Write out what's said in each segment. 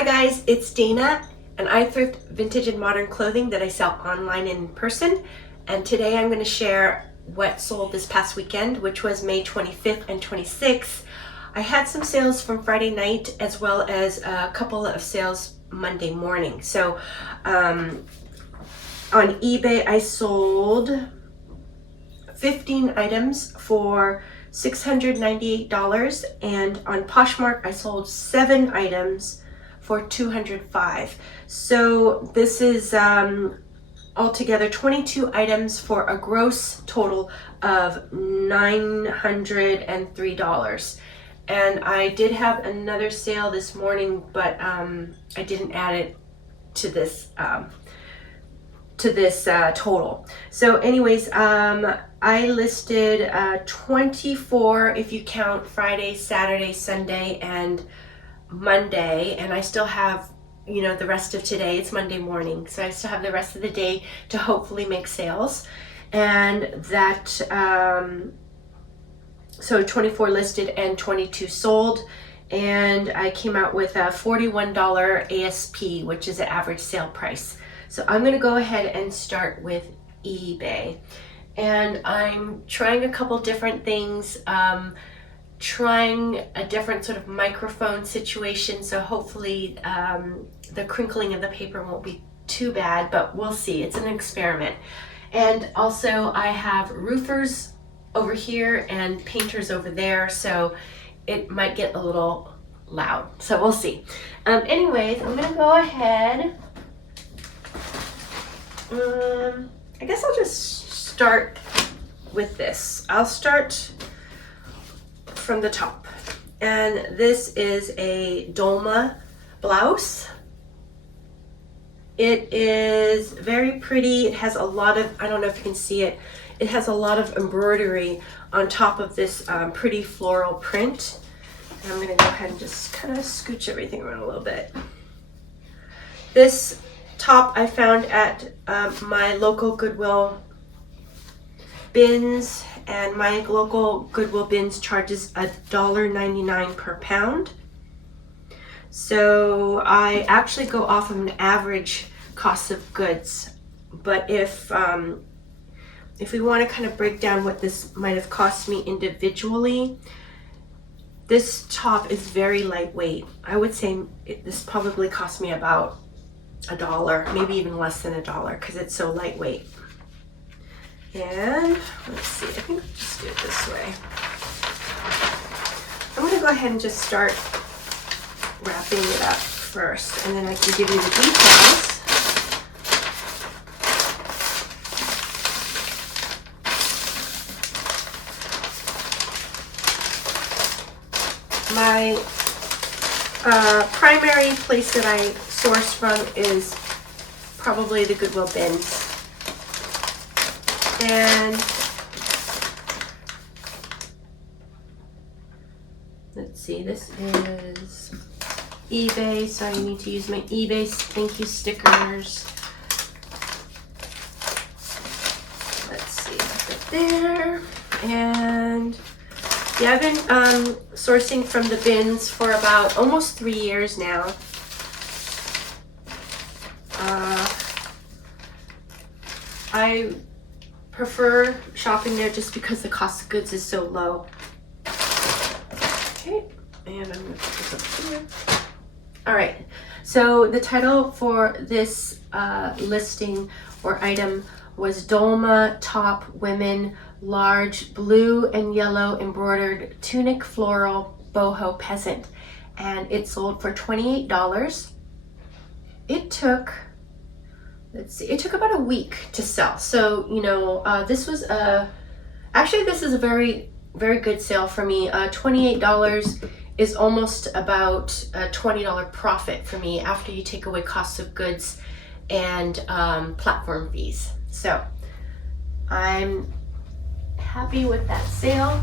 Hi guys, it's Dana, and I thrift vintage and modern clothing that I sell online and in person. And today I'm going to share what sold this past weekend, which was May 25th and 26th. I had some sales from Friday night as well as a couple of sales Monday morning. So on eBay I sold 15 items for $698, and on Poshmark I sold 7 items for $205. So this is altogether 22 items for a gross total of $903. And I did have another sale this morning, but I didn't add it to this total. So anyways, I listed 24 if you count Friday, Saturday, Sunday, and Monday, and I still have, you know, the rest of today. It's Monday morning, so I still have the rest of the day to hopefully make sales. And that so 24 listed and 22 sold, and I came out with a $41 ASP, which is an average sale price. So I'm going to go ahead and start with eBay, and I'm trying a couple different things, trying a different sort of microphone situation, so hopefully the crinkling of the paper won't be too bad, but we'll see. It's an experiment. And also I have roofers over here and painters over there, so it might get a little loud, so we'll see. Anyways, I'm gonna go ahead. I guess I'll just start with this. I'll start from the top, and this is a Dolma blouse. It is very pretty. It has a lot of, I don't know if you can see it, it has a lot of embroidery on top of this pretty floral print. And I'm gonna go ahead and just kind of scooch everything around a little bit. This top I found at my local Goodwill bins, and my local Goodwill bins charges $1.99 per pound. So I actually go off of an average cost of goods, but if we want to kind of break down what this might have cost me individually, this top is very lightweight. I would say this probably cost me about $1, maybe even less than $1, because it's so lightweight. And let's see, I think I'll just do it this way. I'm going to go ahead and just start wrapping it up first, and then I can give you the details. My primary place that I source from is probably the Goodwill bins. And let's see, this is eBay, so I need to use my eBay thank you stickers. Let's see, put it there. And yeah, I've been sourcing from the bins for about almost 3 years now. I prefer shopping there just because the cost of goods is so low. Okay, and I'm gonna put this up here. All right, so the title for this listing or item was Dolma Top Women Large Blue and Yellow Embroidered Tunic Floral Boho Peasant, and it sold for $28. It took, let's see, it took about a week to sell. So, you know, this was actually this is a very, very good sale for me. $28 is almost about a $20 profit for me after you take away costs of goods and platform fees. So I'm happy with that sale.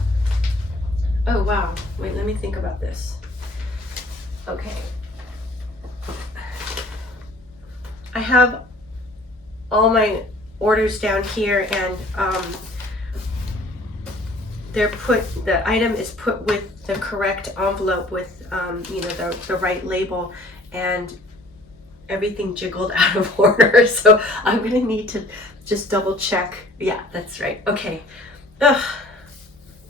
Oh wow, wait, let me think about this. Okay. I have all my orders down here, and the item is put with the correct envelope with, you know, the right label, and everything jiggled out of order. So I'm gonna need to just double check. Yeah, that's right. Okay. Ugh,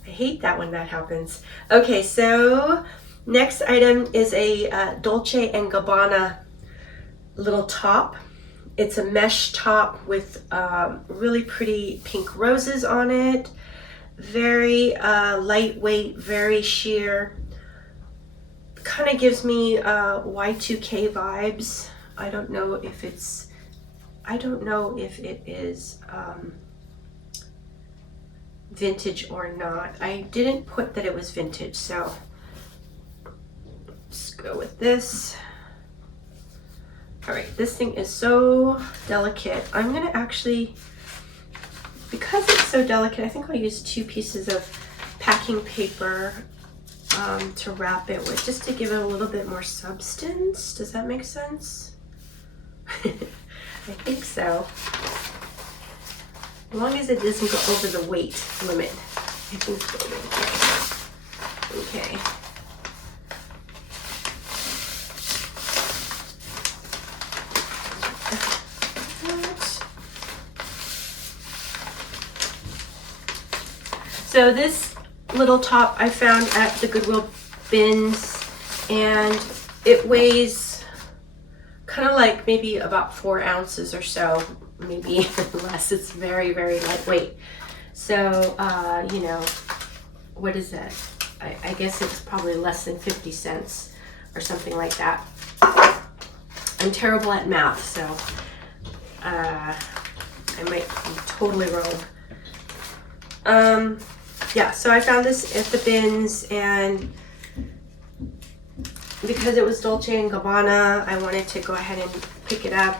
I hate that when that happens. Okay, so next item is a Dolce & Gabbana little top. It's a mesh top with really pretty pink roses on it. Very lightweight, very sheer. Kind of gives me Y2K vibes. I don't know if it is vintage or not. I didn't put that it was vintage, so let's go with this. All right, this thing is so delicate. I'm gonna actually, because it's so delicate, I think I'll use 2 pieces of packing paper to wrap it with, just to give it a little bit more substance. Does that make sense? I think so. As long as it doesn't go over the weight limit, I think it's good. Okay. So this little top I found at the Goodwill bins, and it weighs kind of like maybe about 4 ounces or so, maybe less. It's very, very lightweight. So, you know, what is that? I guess it's probably less than 50 cents or something like that. I'm terrible at math, so I might be totally wrong. Yeah, so I found this at the bins, and because it was Dolce & Gabbana, I wanted to go ahead and pick it up.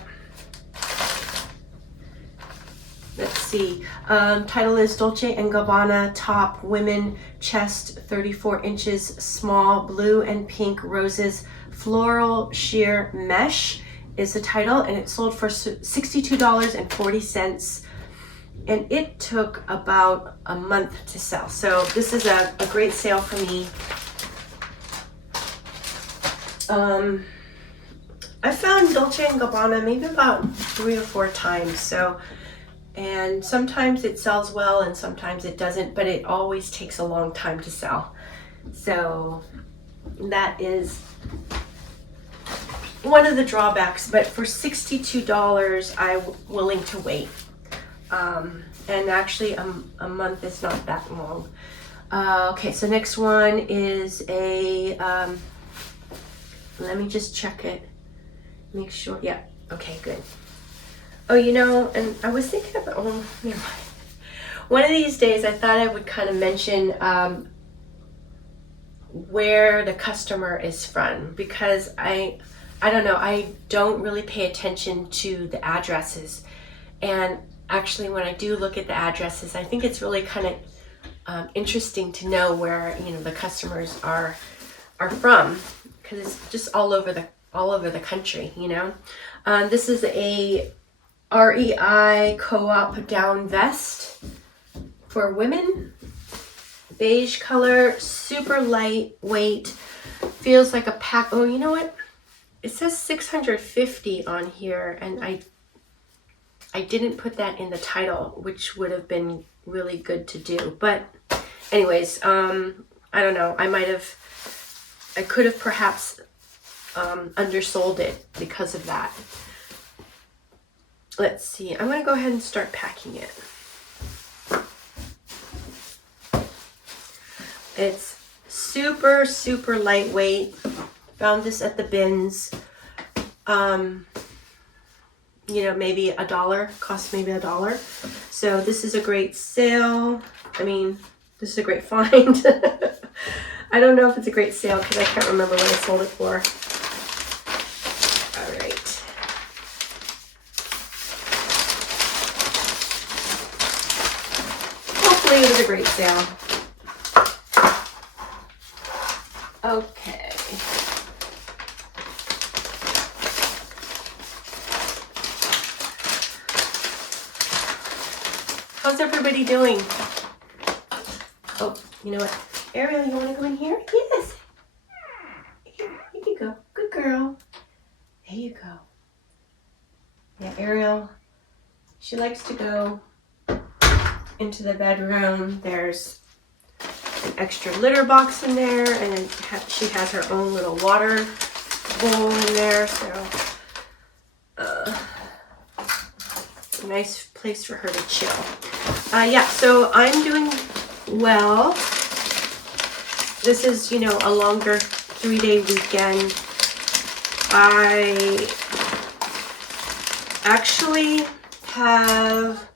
Let's see. Title is Dolce & Gabbana Top Women Chest 34 inches Small Blue and Pink Roses Floral Sheer Mesh is the title, and it sold for $62.40. And it took about a month to sell. So this is a great sale for me. I found Dolce & Gabbana maybe about 3 or 4 times. So, and sometimes it sells well and sometimes it doesn't, but it always takes a long time to sell. So that is one of the drawbacks, but for $62, I'm willing to wait. And actually a month is not that long. Okay, so next one is a, let me just check it, make sure, yeah, okay, good. Oh, you know, and I was thinking about, oh, never mind. One of these days I thought I would kind of mention where the customer is from, because I don't know, I don't really pay attention to the addresses. And actually, when I do look at the addresses, I think it's really kind of interesting to know where, you know, the customers are from, because it's just all over the country, you know. This is a REI Co-op down vest for women, beige color, super lightweight, feels like a pack. Oh, you know what? It says 650 on here, and I didn't put that in the title, which would have been really good to do. But anyways, I don't know. I could have perhaps undersold it because of that. Let's see. I'm going to go ahead and start packing it. It's super, super lightweight. Found this at the bins. You know, maybe $1, cost maybe $1. So this is a great sale. I mean, this is a great find. I don't know if it's a great sale because I can't remember what I sold it for. All right. Hopefully it was a great sale. Okay. How's everybody doing? Oh, you know what? Ariel, you want to go in here? Yes. Here you go. Good girl. There you go. Yeah, Ariel, she likes to go into the bedroom. There's an extra litter box in there, and she has her own little water bowl in there, so it's a nice place for her to chill. Yeah, so I'm doing well. This is, you know, a longer 3-day weekend. I actually have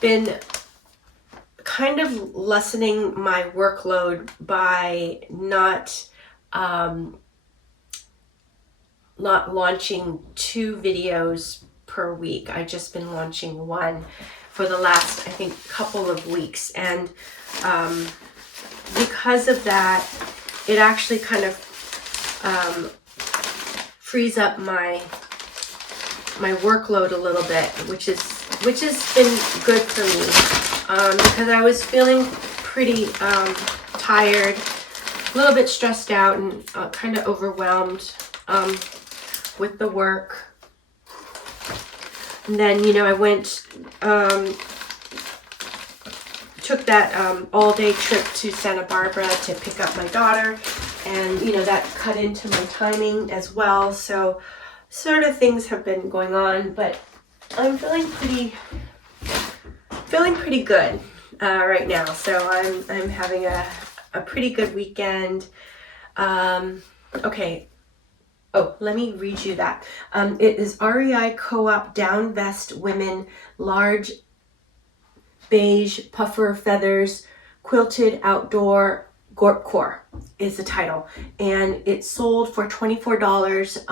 been kind of lessening my workload by not launching 2 videos per week. I've just been launching 1 for the last, I think, couple of weeks, and because of that, it actually kind of frees up my workload a little bit, which has been good for me, because I was feeling pretty tired, a little bit stressed out, and kind of overwhelmed with the work. And then, you know, I went, took that all-day trip to Santa Barbara to pick up my daughter, and, you know, that cut into my timing as well. So sort of things have been going on, but I'm feeling pretty good right now. So I'm having a pretty good weekend. Okay. Oh, let me read you that. It is REI Co-op Down Vest Women Large Beige Puffer Feathers Quilted Outdoor Gorp Core is the title. And it sold for $24.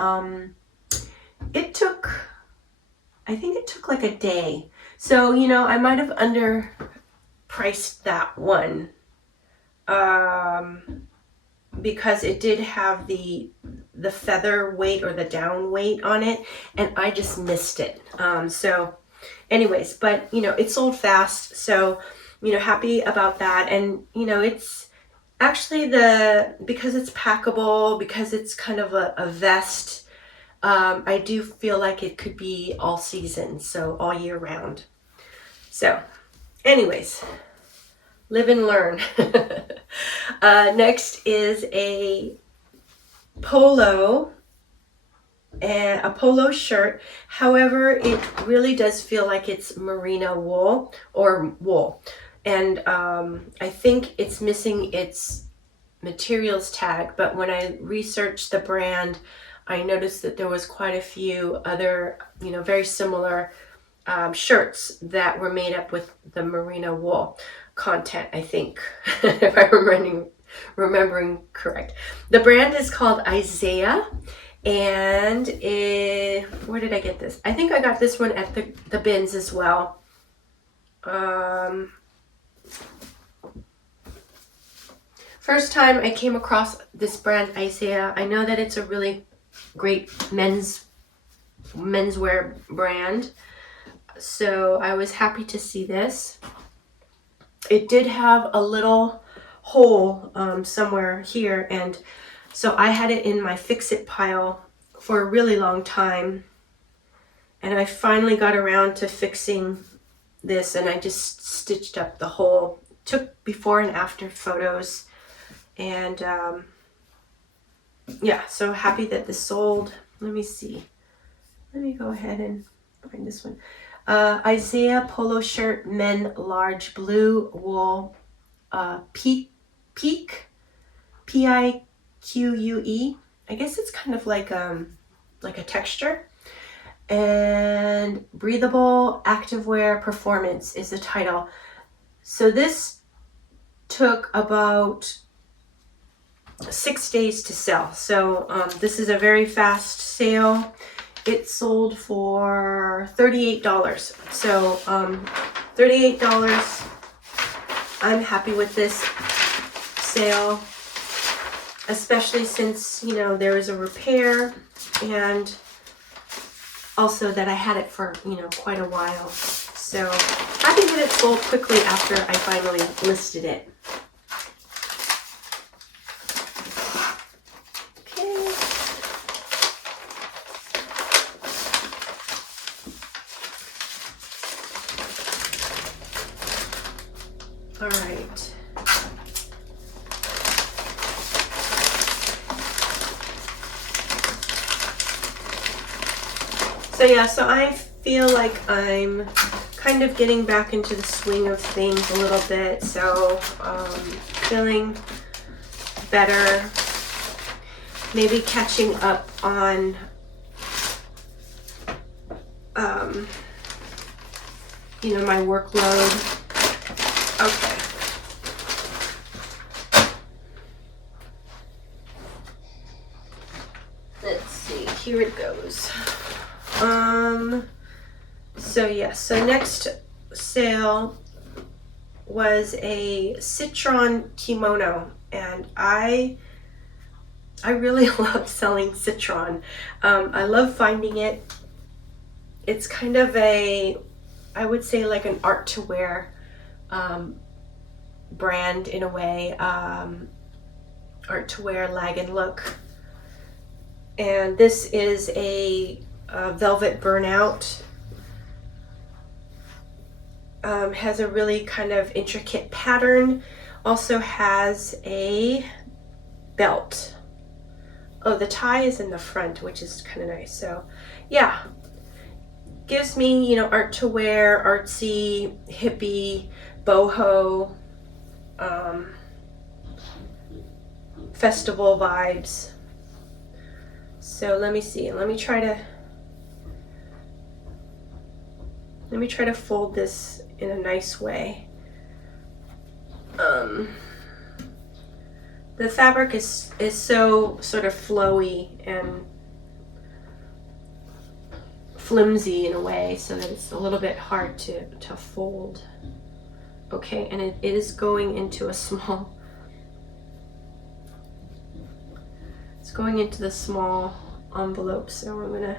I think it took like a day. So, you know, I might have underpriced that one. Because it did have the feather weight or the down weight on it, and I just missed it. So anyways, but, you know, it sold fast, so, you know, happy about that. And, you know, it's actually because it's packable, because it's kind of a vest, I do feel like it could be all season, so all year round. So anyways, live and learn. Next is a polo shirt. However, it really does feel like it's merino wool or wool. And I think it's missing its materials tag, but when I researched the brand, I noticed that there was quite a few other, you know, very similar shirts that were made up with the merino wool content, I think, if I'm remembering correct. The brand is called Isaiah, and where did I get this? I think I got this one at the bins as well. First time I came across this brand, Isaiah. I know that it's a really great menswear brand, so I was happy to see this. It did have a little hole somewhere here, and so I had it in my fix-it pile for a really long time, and I finally got around to fixing this, and I just stitched up the hole. Took before and after photos, and yeah, so happy that this sold. Let me see. Let me go ahead and find this one. Isaiah polo shirt, men large, blue wool, peak, Pique. I guess it's kind of like a texture. And breathable activewear performance is the title. So this took about 6 days to sell. So this is a very fast sale. It sold for $38. So $38. I'm happy with this sale, especially since, you know, there was a repair, and also that I had it for, you know, quite a while. So happy that it sold quickly after I finally listed it. Okay. All right. So yeah, so I feel like I'm kind of getting back into the swing of things a little bit. So feeling better, maybe catching up on you know, my workload. Okay. Let's see, here it goes. So yes, so next sale was a citron kimono, and I really love selling citron. I love finding it. It's kind of a, I would say like an art to wear brand in a way, art to wear lag and look. And this is a velvet burnout. Has a really kind of intricate pattern. Also has a belt. Oh, the tie is in the front, which is kind of nice. So yeah, gives me, you know, art to wear, artsy, hippie, boho, festival vibes. So let me see. Let me try to fold this in a nice way. The fabric is so sort of flowy and flimsy in a way, so that it's a little bit hard to fold. Okay, and it is going into a small, it's going into the small envelope, so we're gonna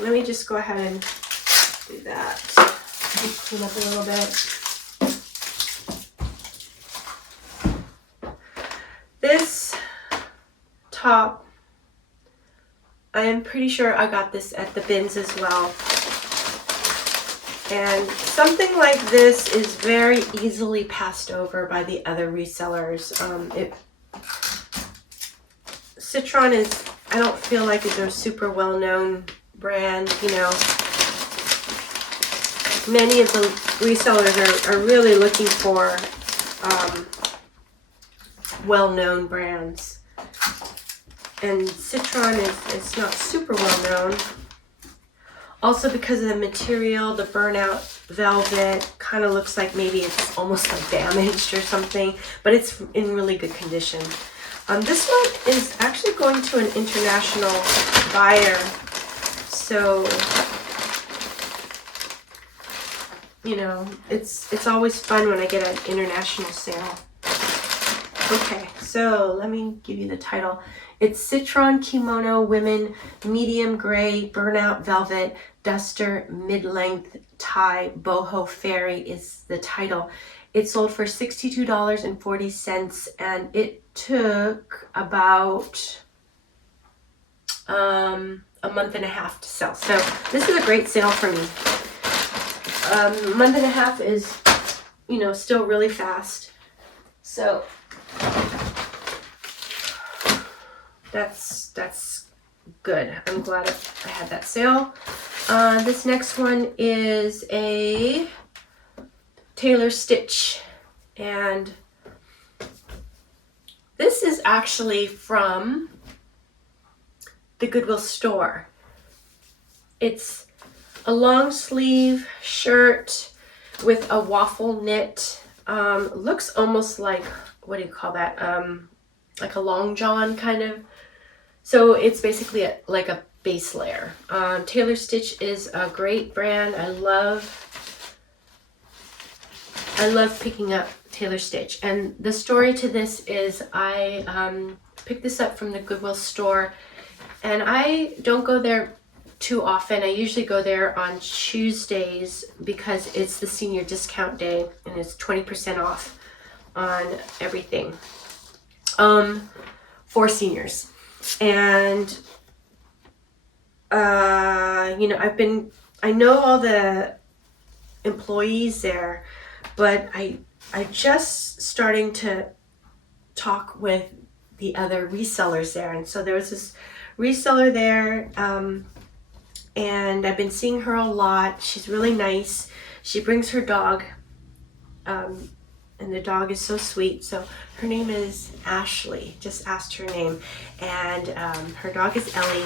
let me just go ahead and do that. Clean up a little bit. This top, I am pretty sure I got this at the bins as well. And something like this is very easily passed over by the other resellers. Citron is, I don't feel like it's a super well-known brand, you know. Many of the resellers are really looking for well-known brands. And citron is not super well-known. Also because of the material, the burnout velvet kind of looks like maybe it's almost like damaged or something, but it's in really good condition. This one is actually going to an international buyer, so you know, it's always fun when I get an international sale. Okay, so let me give you the title. It's Citron Kimono Women Medium Gray Burnout Velvet Duster Mid-Length Tie Boho Fairy is the title. It sold for $62.40, and it took about a month and a half to sell. So this is a great sale for me. A month and a half is, you know, still really fast. So that's good. I'm glad I had that sale. This next one is a tailor stitch, and this is actually from the Goodwill store. It's a long sleeve shirt with a waffle knit. Looks almost like, what do you call that? Like a long john kind of. So it's basically like a base layer. Taylor Stitch is a great brand. I love picking up Taylor Stitch. And the story to this is I picked this up from the Goodwill store, and I don't go there too often. I usually go there on Tuesdays because it's the senior discount day and it's 20% off on everything for seniors. And you know, I know all the employees there, but I just starting to talk with the other resellers there. And so there was this reseller there, and I've been seeing her a lot. She's really nice. She brings her dog, and the dog is so sweet. So her name is Ashley. Just asked her name. And her dog is Ellie.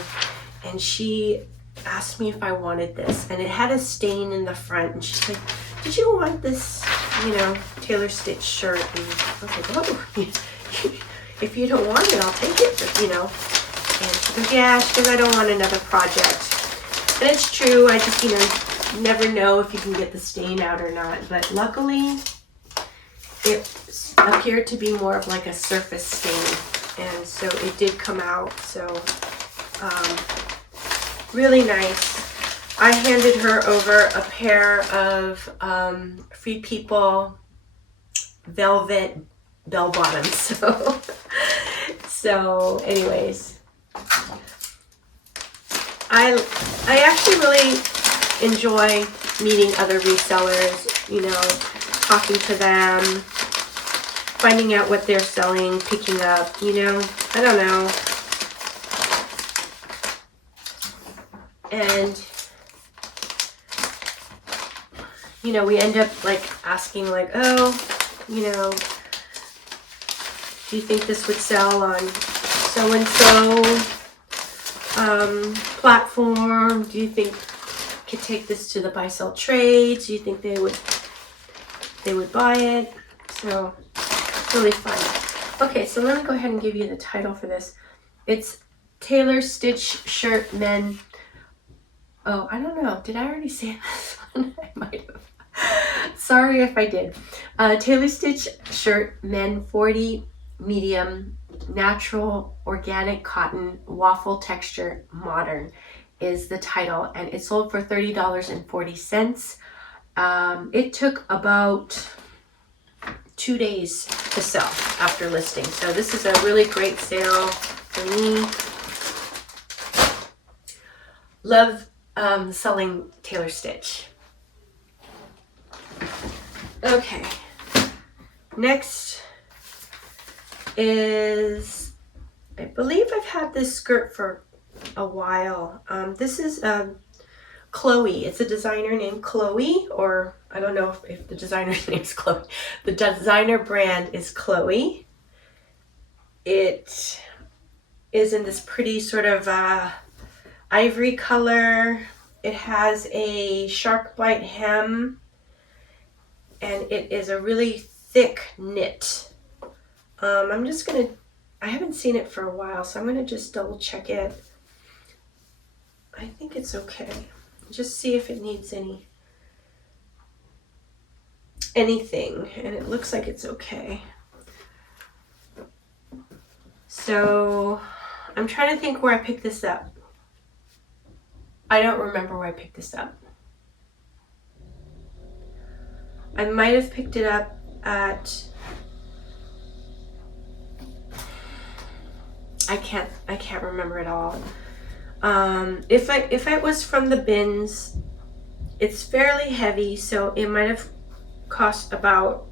And she asked me if I wanted this. And it had a stain in the front. And she's like, did you want this, you know, Taylor Stitch shirt? And I was like, oh, if you don't want it, I'll take it, but, you know. And she goes, yeah, she goes, I don't want another project. And it's true, I just, you know, never know if you can get the stain out or not. But luckily, it appeared to be more of like a surface stain. And so it did come out. So really nice. I handed her over a pair of Free People velvet bell bottoms. So anyways, I actually really enjoy meeting other resellers, you know, talking to them, finding out what they're selling, picking up, you know, I don't know. And, you know, we end up like asking like, oh, you know, do you think this would sell on so-and-so platform? Do you think I could take this to the buy-sell trades? Do you think they would buy it? So it's really fun. Okay, so let me go ahead and give you the title for this. It's Taylor Stitch Shirt Men. Oh, I don't know. Did I already say this one? I might have. Sorry if I did. Taylor Stitch Shirt Men 40 medium natural organic cotton waffle texture modern is the title, and it sold for $30.40. It took about 2 days to sell after listing, so this is a really great sale for me. Love selling Taylor Stitch. Okay, next is, I believe I've had this skirt for a while. This is Chloe. It's a designer named Chloe, or I don't know if the designer's name is Chloe. The designer brand is Chloe. It is in this pretty sort of ivory color. It has a shark bite hem, and it is a really thick knit. I'm just gonna, I haven't seen it for a while, so I'm gonna just double check it. I think it's okay. Just see if it needs anything, and it looks like it's okay. So I'm trying to think where I picked this up. I don't remember where I picked this up. I might have picked it up at, I can't remember at all. If it was from the bins, it's fairly heavy, so it might have cost about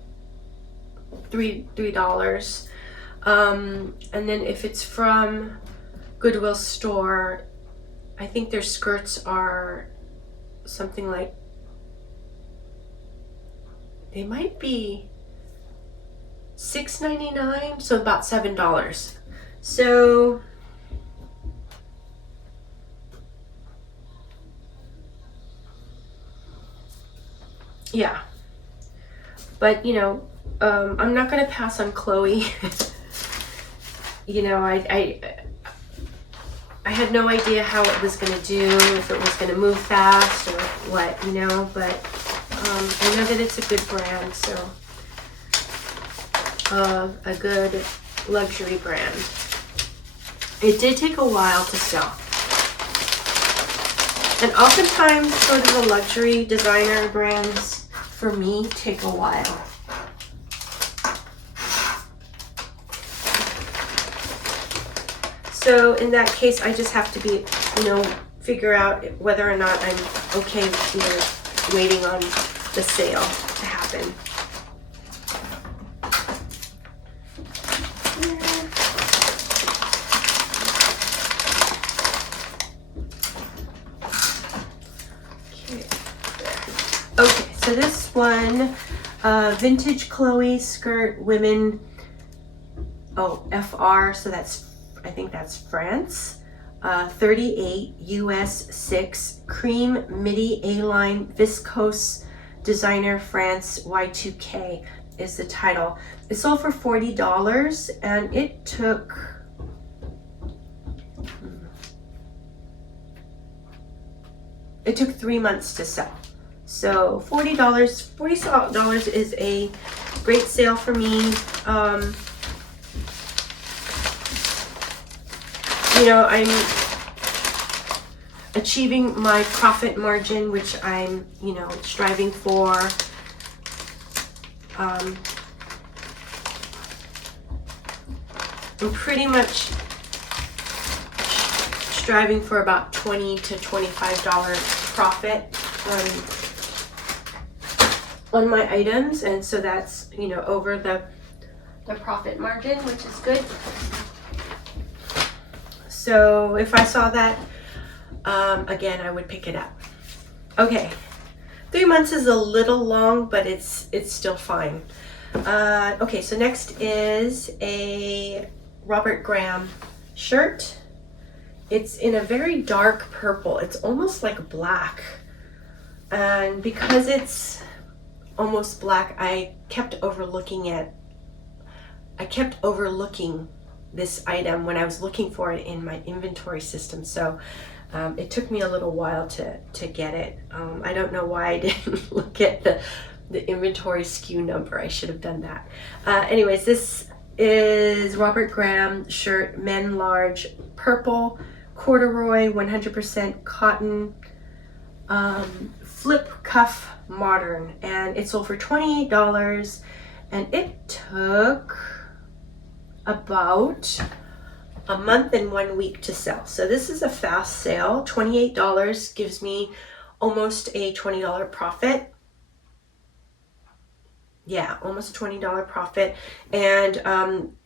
$3. And then if it's from Goodwill store, I think their skirts are something like, they might be $6.99, so about $7. So yeah. But, you know, I'm not going to pass on Chloe. You know, I had no idea how it was going to do, if it was going to move fast or what, you know, but I know that it's a good brand, so a good luxury brand. It did take a while to sell. And oftentimes, sort of the luxury designer brands, for me, take a while. So in that case, I just have to be, you know, figure out whether or not I'm okay with, you know, waiting on the sale to happen. Okay, so this one, vintage Chloe skirt, women, FR, so that's, I think that's France, 38 US 6, cream midi A-line viscose designer France Y2K is the title. It sold for $40 and it took, it took 3 months to sell. So $40 is a great sale for me. You know, I'm achieving my profit margin, which I'm, you know, striving for. I'm pretty much striving for about $20 to $25 profit on my items, and so that's, you know, over the profit margin, which is good. So if I saw that, again, I would pick it up. Okay, 3 months is a little long, but it's still fine. Okay, so next is a Robert Graham shirt. It's in a very dark purple. It's almost like black. And because it's almost black, I kept overlooking this item when I was looking for it in my inventory system. So it took me a little while to get it. I don't know why I didn't look at the inventory SKU number. I should have done that. Anyways, this is Robert Graham shirt, men large, purple, corduroy, 100% cotton, flip cuff modern, and it sold for $28 and it took about a month and 1 week to sell. So this is a fast sale. $28 gives me almost a $20 profit. Yeah, almost a $20 profit. And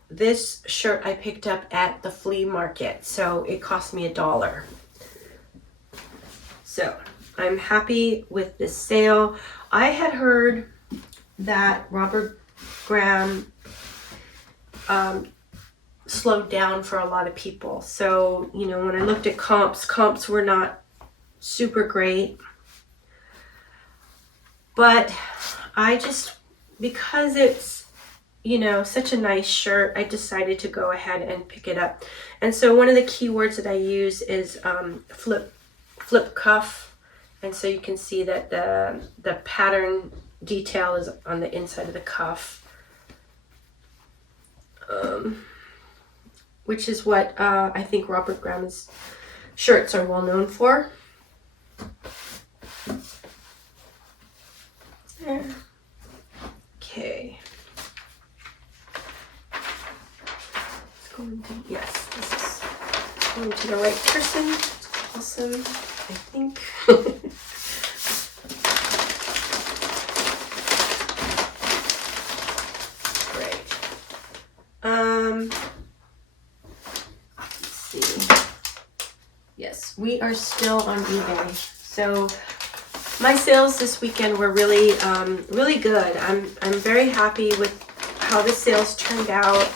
this shirt I picked up at the flea market, so it cost me $1. So I'm happy with this sale. I had heard that Robert Graham slowed down for a lot of people. So, you know, when I looked at comps were not super great. But I just, because it's, you know, such a nice shirt, I decided to go ahead and pick it up. And so one of the keywords that I use is flip cuff. And so you can see that the pattern detail is on the inside of the cuff. Which is what I think Robert Graham's shirts are well known for. There. Okay. It's going to, yes, this is going to the right person. It's awesome, I think. Yes, we are still on eBay. So my sales this weekend were really, really good. I'm very happy with how the sales turned out.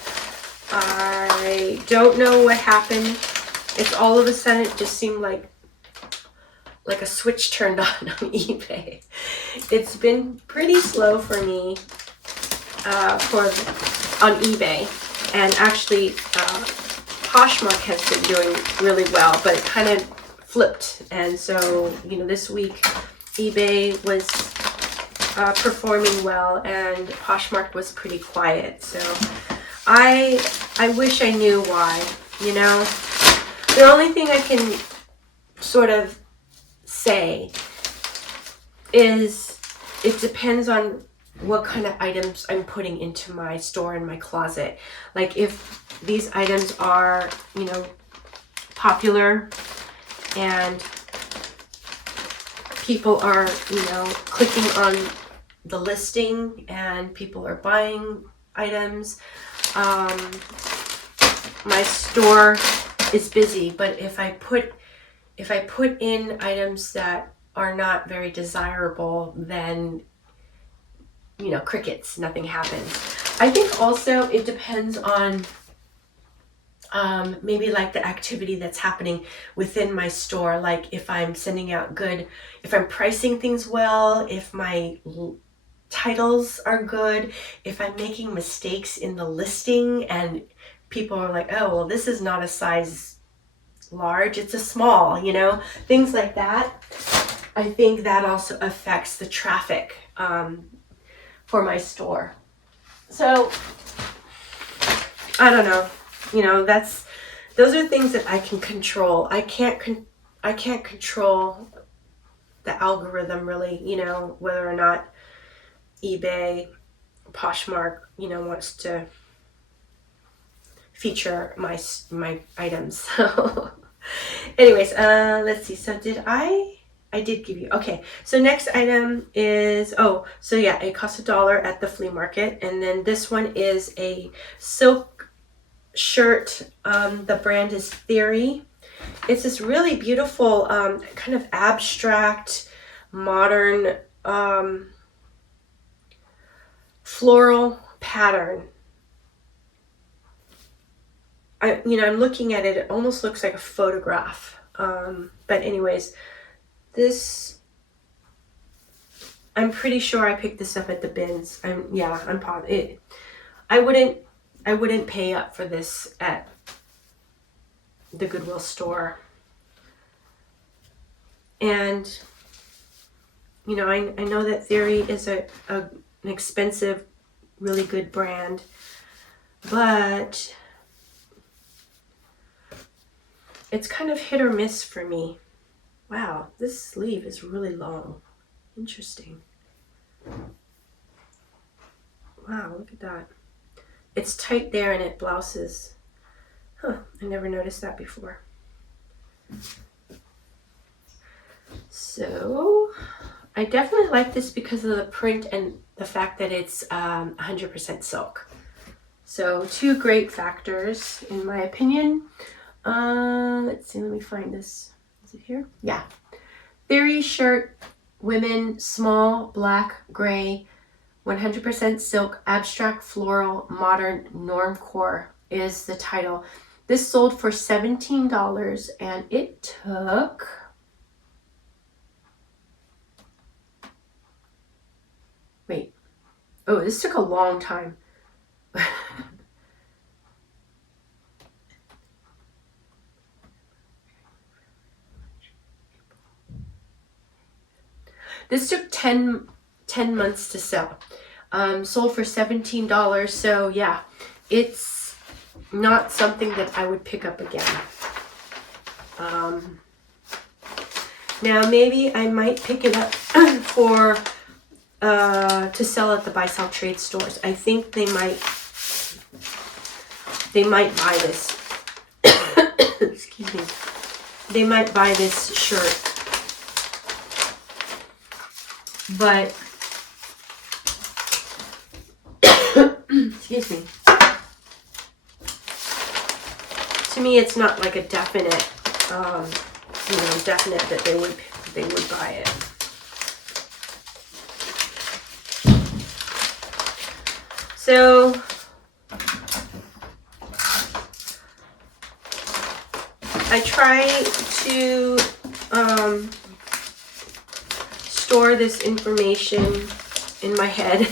I don't know what happened. It's all of a sudden, it just seemed like like a switch turned on eBay. It's been pretty slow for me on eBay, and actually Poshmark has been doing really well, but it kind of flipped. And so, you know, this week eBay was performing well and Poshmark was pretty quiet. So I wish I knew why, you know. The only thing I can sort of say is it depends on what kind of items I'm putting into my store in my closet. Like if these items are, you know, popular and people are, you know, clicking on the listing and people are buying items, my store is busy. But if I put in items that are not very desirable, then, you know, crickets, nothing happens. I think also it depends on maybe like the activity that's happening within my store. Like if I'm sending out if I'm pricing things well, if my titles are good, if I'm making mistakes in the listing and people are like, oh, well, this is not a size large, it's a small, you know, things like that. I think that also affects the traffic for my store. So I don't know, you know, those are things that I can control. I can't control the algorithm really, you know, whether or not eBay, Poshmark, you know, wants to feature my items. So anyways, let's see. So I did give you, okay. So next item is, oh, so yeah, it costs $1 at the flea market. And then this one is a silk shirt. The brand is Theory. It's this really beautiful, kind of abstract, modern, floral pattern. I'm looking at it, it almost looks like a photograph. But anyways, I'm pretty sure I picked this up at the bins. I'm positive. I wouldn't pay up for this at the Goodwill store. And, you know, I know that Theory is an expensive, really good brand, but it's kind of hit or miss for me. Wow, this sleeve is really long. Interesting. Wow, look at that. It's tight there and it blouses. Huh, I never noticed that before. So, I definitely like this because of the print and the fact that it's 100% silk. So, two great factors in my opinion. Let's see, let me find this. Is it here? Yeah. Theory shirt, women, small, black, gray, 100% silk, abstract, floral, modern, normcore is the title. This sold for $17 and it took... Wait. Oh, this took a long time. This took 10 months to sell. Sold for $17. So yeah, it's not something that I would pick up again. Now maybe I might pick it up for to sell at the buy sell trade stores. I think they might buy this. Excuse me. They might buy this shirt. But excuse me. To me, it's not like a definite, definite that they would buy it. So I try to store this information in my head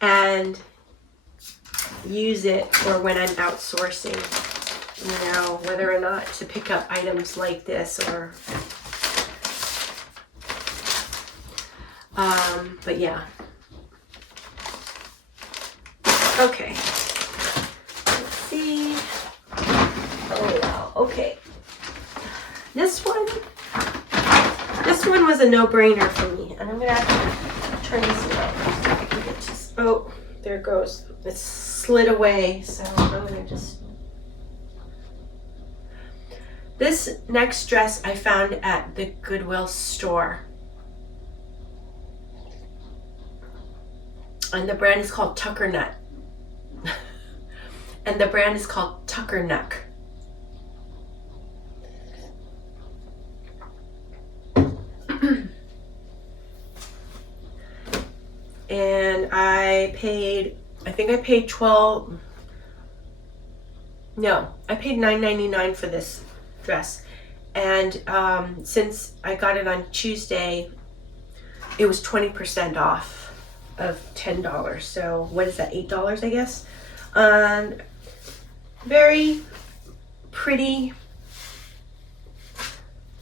and use it for when I'm outsourcing, you know, whether or not to pick up items like this or but yeah. Okay, let's see. Oh wow, okay. This one was a no-brainer for me, and I'm gonna have to turn this around. I think it just, oh, there it goes. It's slid away, so I'm gonna just. This next dress I found at the Goodwill store, and the brand is called Tucker Nut, and the brand is called Tucker Nuck. And I think I paid $9.99 for this dress. And since I got it on Tuesday, it was 20% off of $10. So what is that, $8, I guess? Very pretty,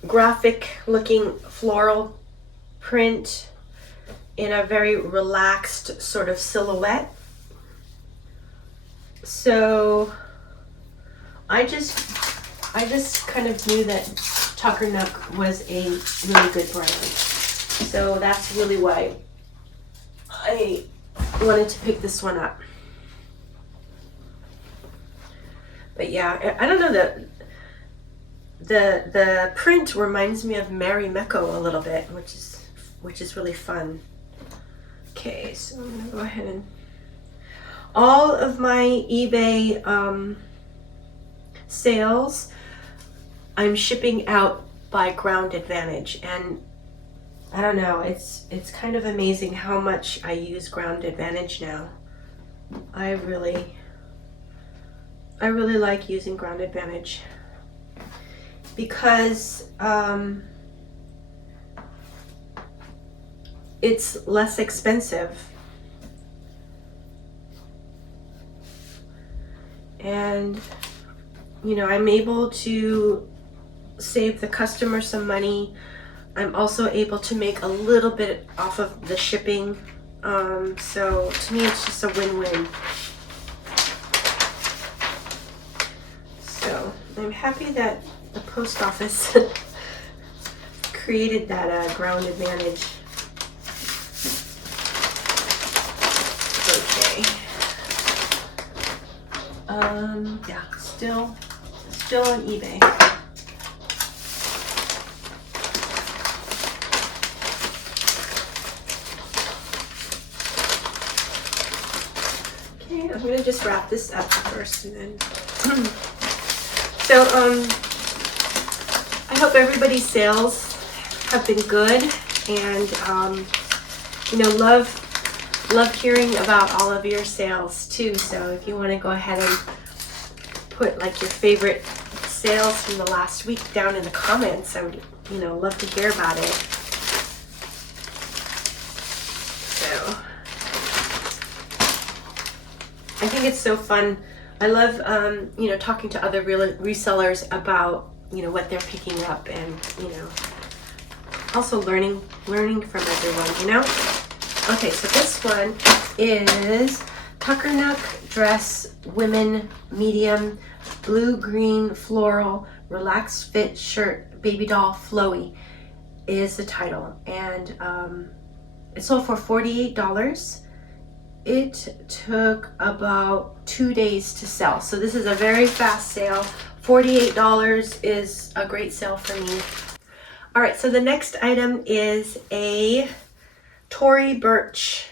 graphic looking floral print in a very relaxed sort of silhouette. So I just kind of knew that Tucker Nuck was a really good brand. So that's really why I wanted to pick this one up. But yeah, I don't know, the print reminds me of Mary Mecco a little bit, which is really fun. Okay, so I'm gonna go ahead and all of my eBay sales I'm shipping out by Ground Advantage, and I don't know, it's kind of amazing how much I use Ground Advantage now. I really like using Ground Advantage because it's less expensive, and you know, I'm able to save the customer some money. I'm also able to make a little bit off of the shipping, so to me it's just a win-win. So I'm happy that the post office created that Ground Advantage. Yeah, still on eBay. Okay, I'm gonna just wrap this up first, and then. So, I hope everybody's sales have been good, and you know, love hearing about all of your sales too. So if you want to go ahead and put like your favorite sales from the last week down in the comments, I would, you know, love to hear about it. So I think it's so fun. I love you know, talking to other resellers about, you know, what they're picking up, and you know, also learning from everyone, you know. Okay, so this one is Tucker Nuck Dress Women Medium Blue Green Floral Relaxed Fit Shirt Baby Doll Flowy is the title, and it sold for $48. It took about 2 days to sell, so this is a very fast sale. $48 is a great sale for me. All right, so the next item is a Tory Burch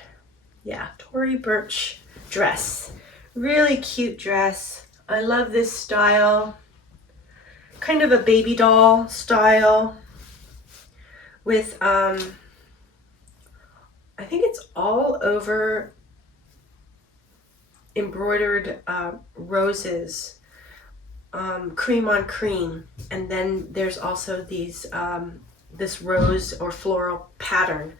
dress. Really cute dress. I love this style. Kind of a baby doll style with I think it's all over embroidered roses, cream on cream, and then there's also these this rose or floral pattern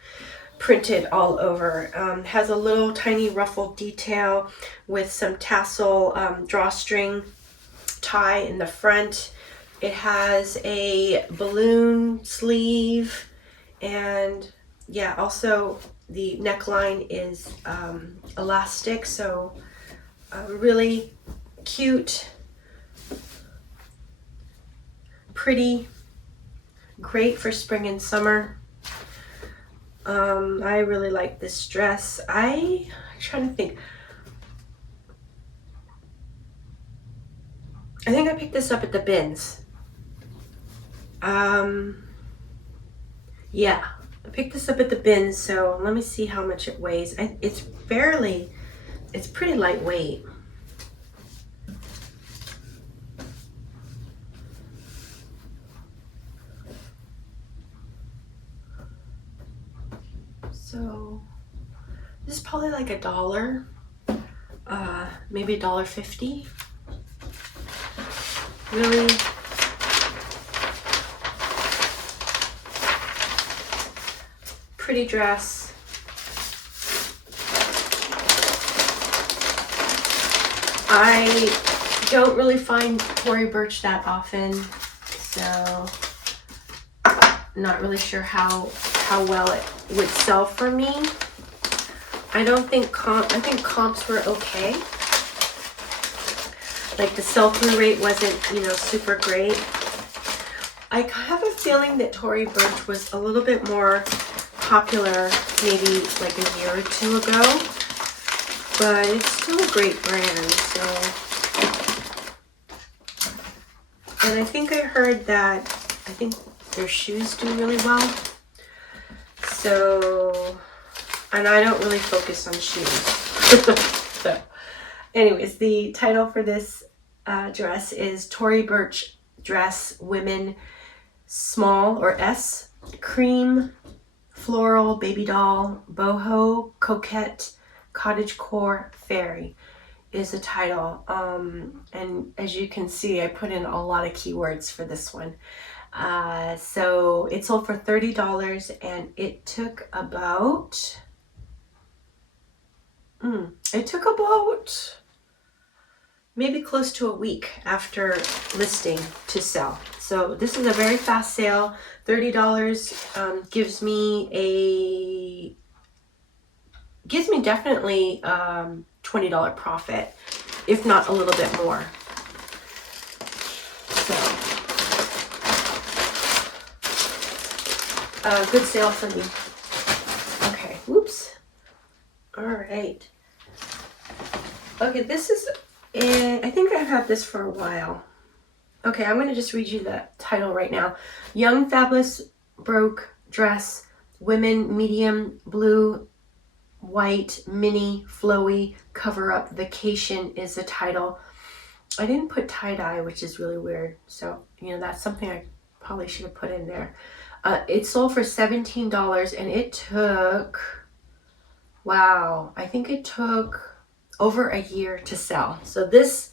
printed all over. Has a little tiny ruffled detail with some tassel drawstring tie in the front. It has a balloon sleeve, and yeah, also the neckline is elastic, so really cute, pretty, great for spring and summer. I really like this dress. I'm trying to think. I think I picked this up at the bins. Yeah, I picked this up at the bins, so let me see how much it weighs. It's pretty lightweight. So this is probably like $1, maybe $1.50. Really pretty dress. I don't really find Tory Burch that often, so not really sure how well it would sell for me. I think comps were okay. Like the sell-through rate wasn't, super great. I have a feeling that Tory Burch was a little bit more popular maybe like a year or two ago, but it's still a great brand. So, and I think I heard that their shoes do really well. So, and I don't really focus on shoes. So, anyways, the title for this dress is Tory Burch Dress Women Small or S, Cream, Floral, Baby Doll, Boho, Coquette, Cottagecore, Fairy is the title. And as you can see, I put in a lot of keywords for this one. So it sold for $30, and it took about maybe close to a week after listing to sell. So this is a very fast sale. $30 gives me definitely $20 profit, if not a little bit more. So good sale for me. Okay, whoops. All right. Okay, this is I think I've had this for a while. Okay, I'm going to just read you the title right now. Young Fabulous Broke Dress, Women Medium Blue, White, Mini, Flowy, Cover Up, Vacation is the title. I didn't put tie-dye, which is really weird. So, that's something I probably should have put in there. It sold for $17, and it took, I think it took over a year to sell. So this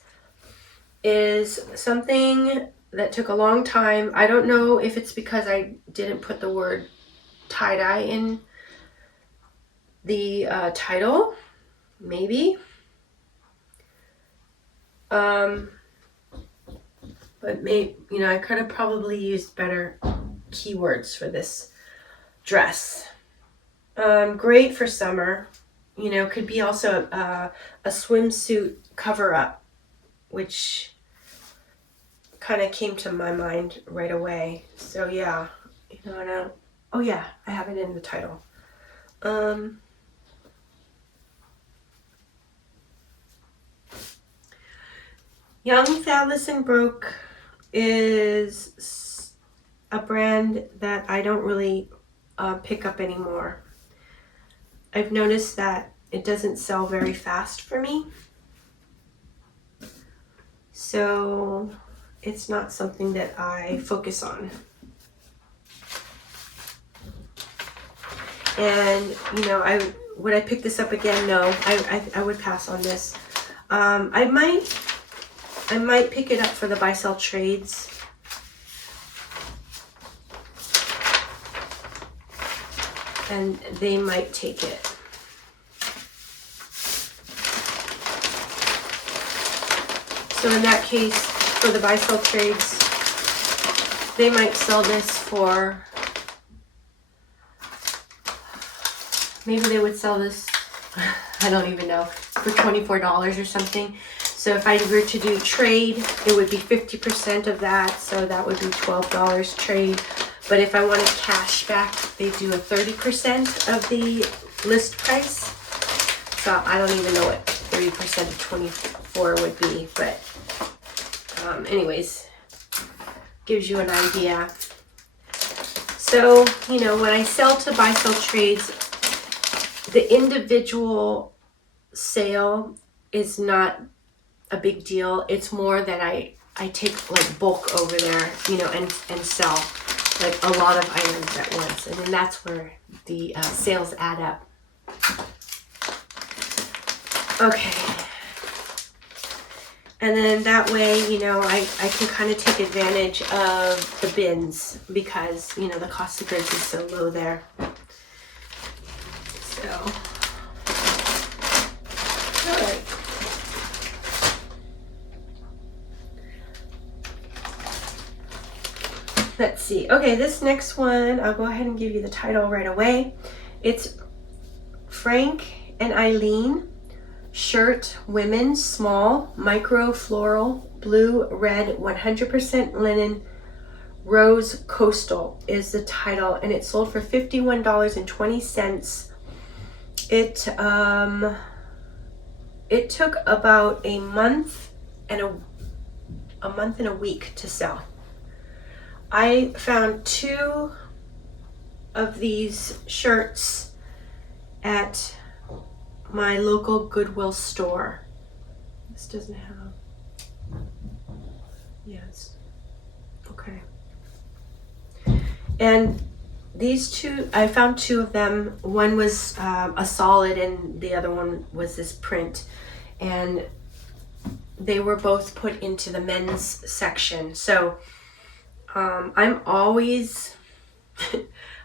is something that took a long time. I don't know if it's because I didn't put the word tie-dye in the title, maybe. But maybe, I could have probably used better keywords for this dress. Great for summer. Could be also a swimsuit cover-up, which kind of came to my mind right away. So yeah, I have it in the title. Young Fabulous and Broke is a brand that I don't really pick up anymore. I've noticed that it doesn't sell very fast for me. So it's not something that I focus on. And, would I pick this up again? No, I would pass on this. I might pick it up for the buy sell trades. and they might take it. So in that case, for the buy-sell trades, they might sell this for, maybe they would sell this, I don't even know, for $24 or something. So if I were to do trade, it would be 50% of that, so that would be $12 trade. But if I wanted cash back, they do a 30% of the list price. So I don't even know what 30% of 24 would be, but anyways, gives you an idea. So, you know, when I sell to buy-sell trades, the individual sale is not a big deal. It's more that I take like bulk over there, you know, and sell like a lot of items at once, and then that's where the sales add up. Okay. And then that way, you know, I can kind of take advantage of the bins because, you know, the cost of goods is so low there. So, all right. Let's see. Okay, this next one, I'll go ahead and give you the title right away. It's Frank and Eileen. Shirt, women's, small, micro, floral, blue, red, 100% linen, rose coastal is the title, and it sold for $51.20. It took about a month and a week to sell. I found 2 of these shirts at my local Goodwill store. This doesn't have, yes, okay. And these 2, I found 2 of them. One was a solid and the other one was this print. And they were both put into the men's section. So I'm always,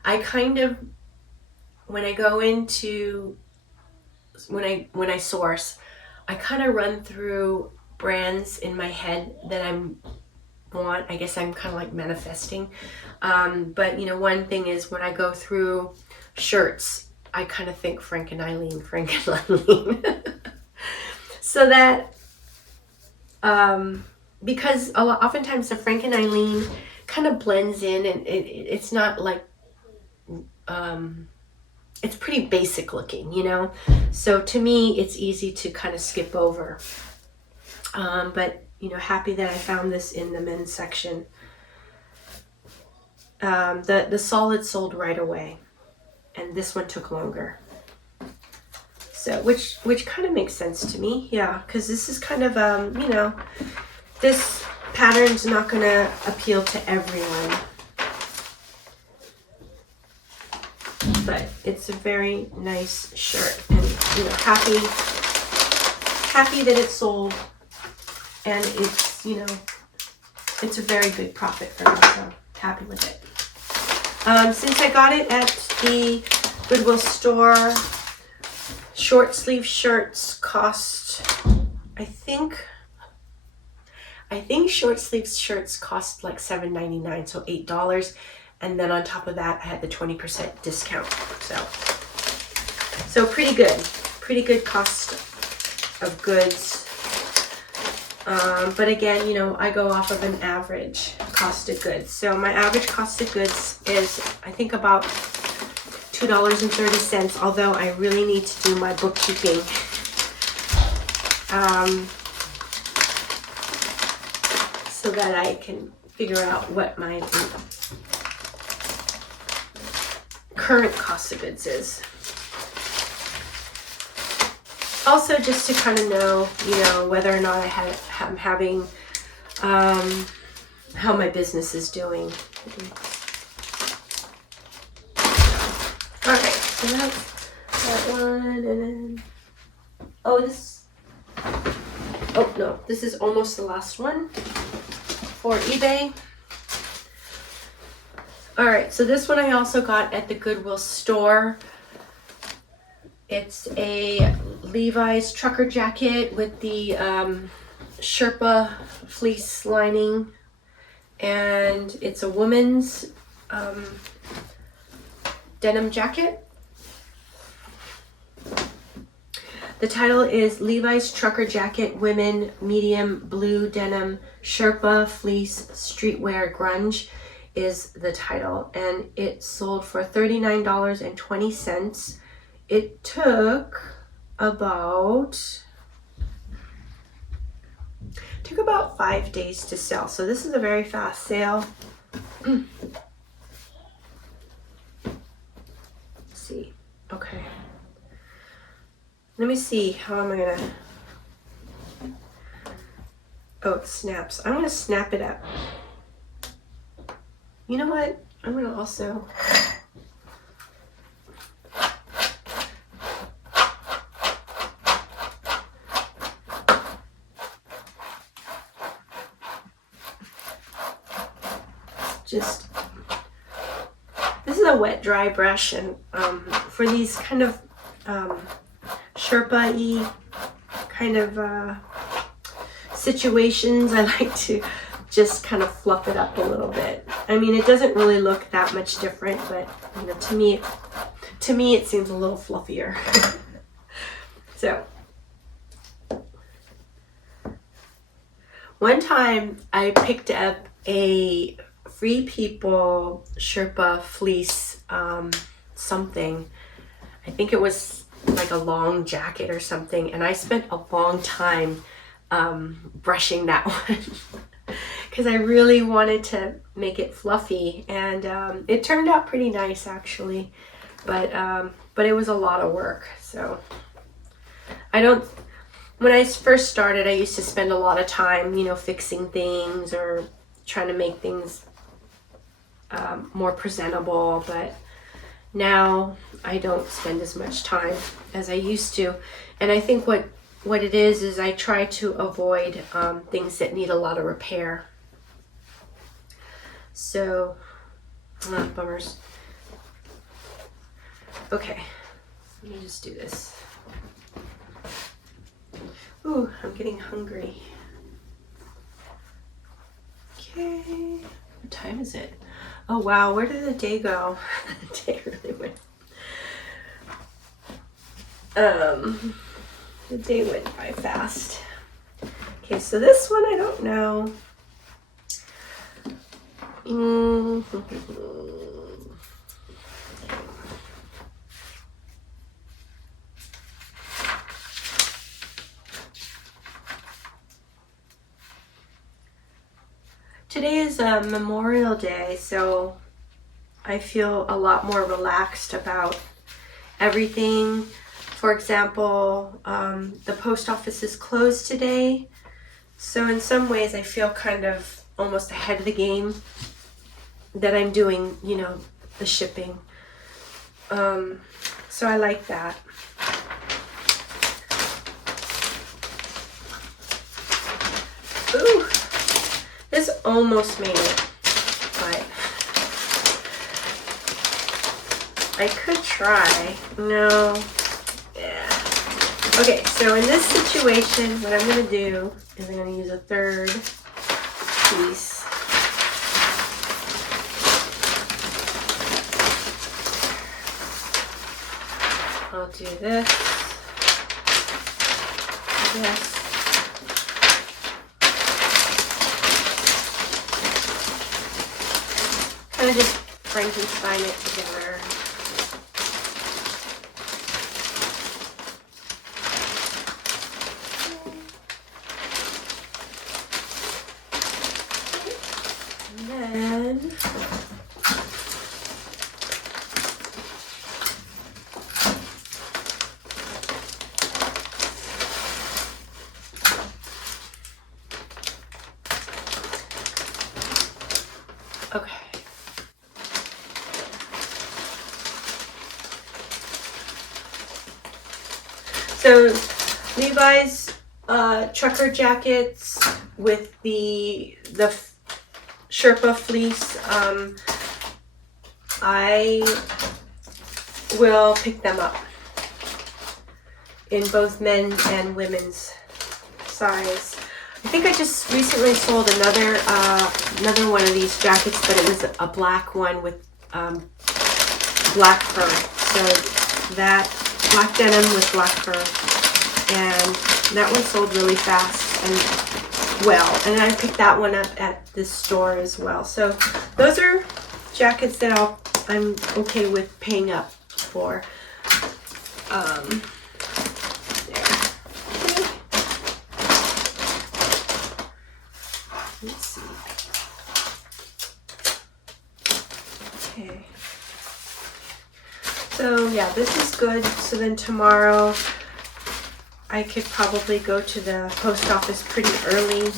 I kind of, when I go into, when I source, I kind of run through brands in my head that I guess I'm kind of like manifesting. But you know, one thing is when I go through shirts, I kind of think Frank and Eileen. So that, because oftentimes the Frank and Eileen kind of blends in, and it's not like, it's pretty basic looking, you know? So to me, it's easy to kind of skip over. But, you know, happy that I found this in the men's section. The solid sold right away, and this one took longer. So, which kind of makes sense to me, yeah, because this is kind of, you know, this pattern's not going to appeal to everyone. But it's a very nice shirt, and you know, happy that it sold, and it's, you know, it's a very good profit for me, so happy with it. Since I got it at the Goodwill store, short sleeve shirts cost, I think short sleeve shirts cost like $7.99, so $8. And then on top of that, I had the 20% discount. So pretty good cost of goods. But again, you know, I go off of an average cost of goods. So my average cost of goods is, I think, about $2.30, although I really need to do my bookkeeping. So that I can figure out what my current cost of goods is. Also, just to kind of know, you know, whether or not I'm having, how my business is doing. Alright, so that's that one, and then, this is almost the last one for eBay. All right, so this one I also got at the Goodwill store. It's a Levi's trucker jacket with the Sherpa fleece lining, and it's a woman's denim jacket. The title is Levi's Trucker Jacket Women Medium Blue Denim Sherpa Fleece Streetwear Grunge is the title, and it sold for $39.20. It took about 5 days to sell, so this is a very fast sale. Let's see. Okay. Let me see, how am I gonna, oh, it snaps. I'm gonna snap it up. You know what? I'm gonna also, this is a wet dry brush, and for these kind of Sherpa-y kind of situations, I like to just kind of fluff it up a little bit. I mean, it doesn't really look that much different, but you know, to me it seems a little fluffier. So one time I picked up a Free People Sherpa fleece something. I think it was like a long jacket or something, and I spent a long time brushing that one because I really wanted to make it fluffy, and it turned out pretty nice actually, but it was a lot of work. So when I first started, I used to spend a lot of time, you know, fixing things or trying to make things more presentable, but now I don't spend as much time as I used to. And I think what it is I try to avoid things that need a lot of repair. So, bummers. Okay, let me just do this. Ooh, I'm getting hungry. Okay, what time is it? Oh wow, where did the day go? The day really went. The day went by fast. Okay, so this one I don't know. Today is Memorial Day, so I feel a lot more relaxed about everything. For example, the post office is closed today, so in some ways I feel kind of almost ahead of the game that I'm doing, you know, the shipping. So I like that. Ooh, this almost made it, but I could try. No. Yeah. Okay, so in this situation, what I'm going to do is I'm going to use a third piece. I'll do this, this, kind of just Frankenstein it together. And then okay. So Levi's trucker jackets with the Sherpa fleece I will pick them up in both men and women's size. I think I just recently sold another one of these jackets, but it was a black one with black fur. So that black denim with black fur, and that one sold really fast and well. And I picked that one up at this store as well. So those are jackets that I'm okay with paying up for. Let's see. Okay. So yeah, this is good. So then tomorrow I could probably go to the post office pretty early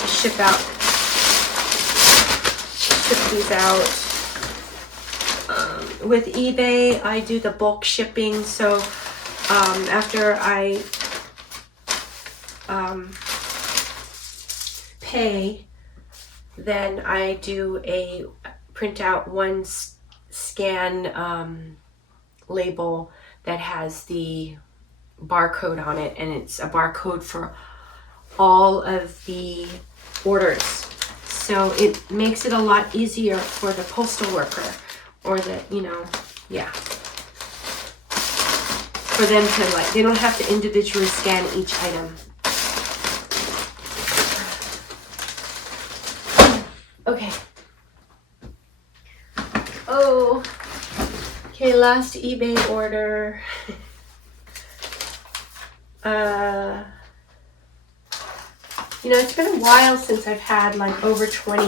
to ship these out. With eBay, I do the bulk shipping. So after I pay, then I do a print out one scan label that has the barcode on it, and it's a barcode for all of the orders. So it makes it a lot easier for the postal worker, or the, yeah, for them to, like, they don't have to individually scan each item. Okay. Oh, okay, last eBay order. It's been a while since I've had like over 20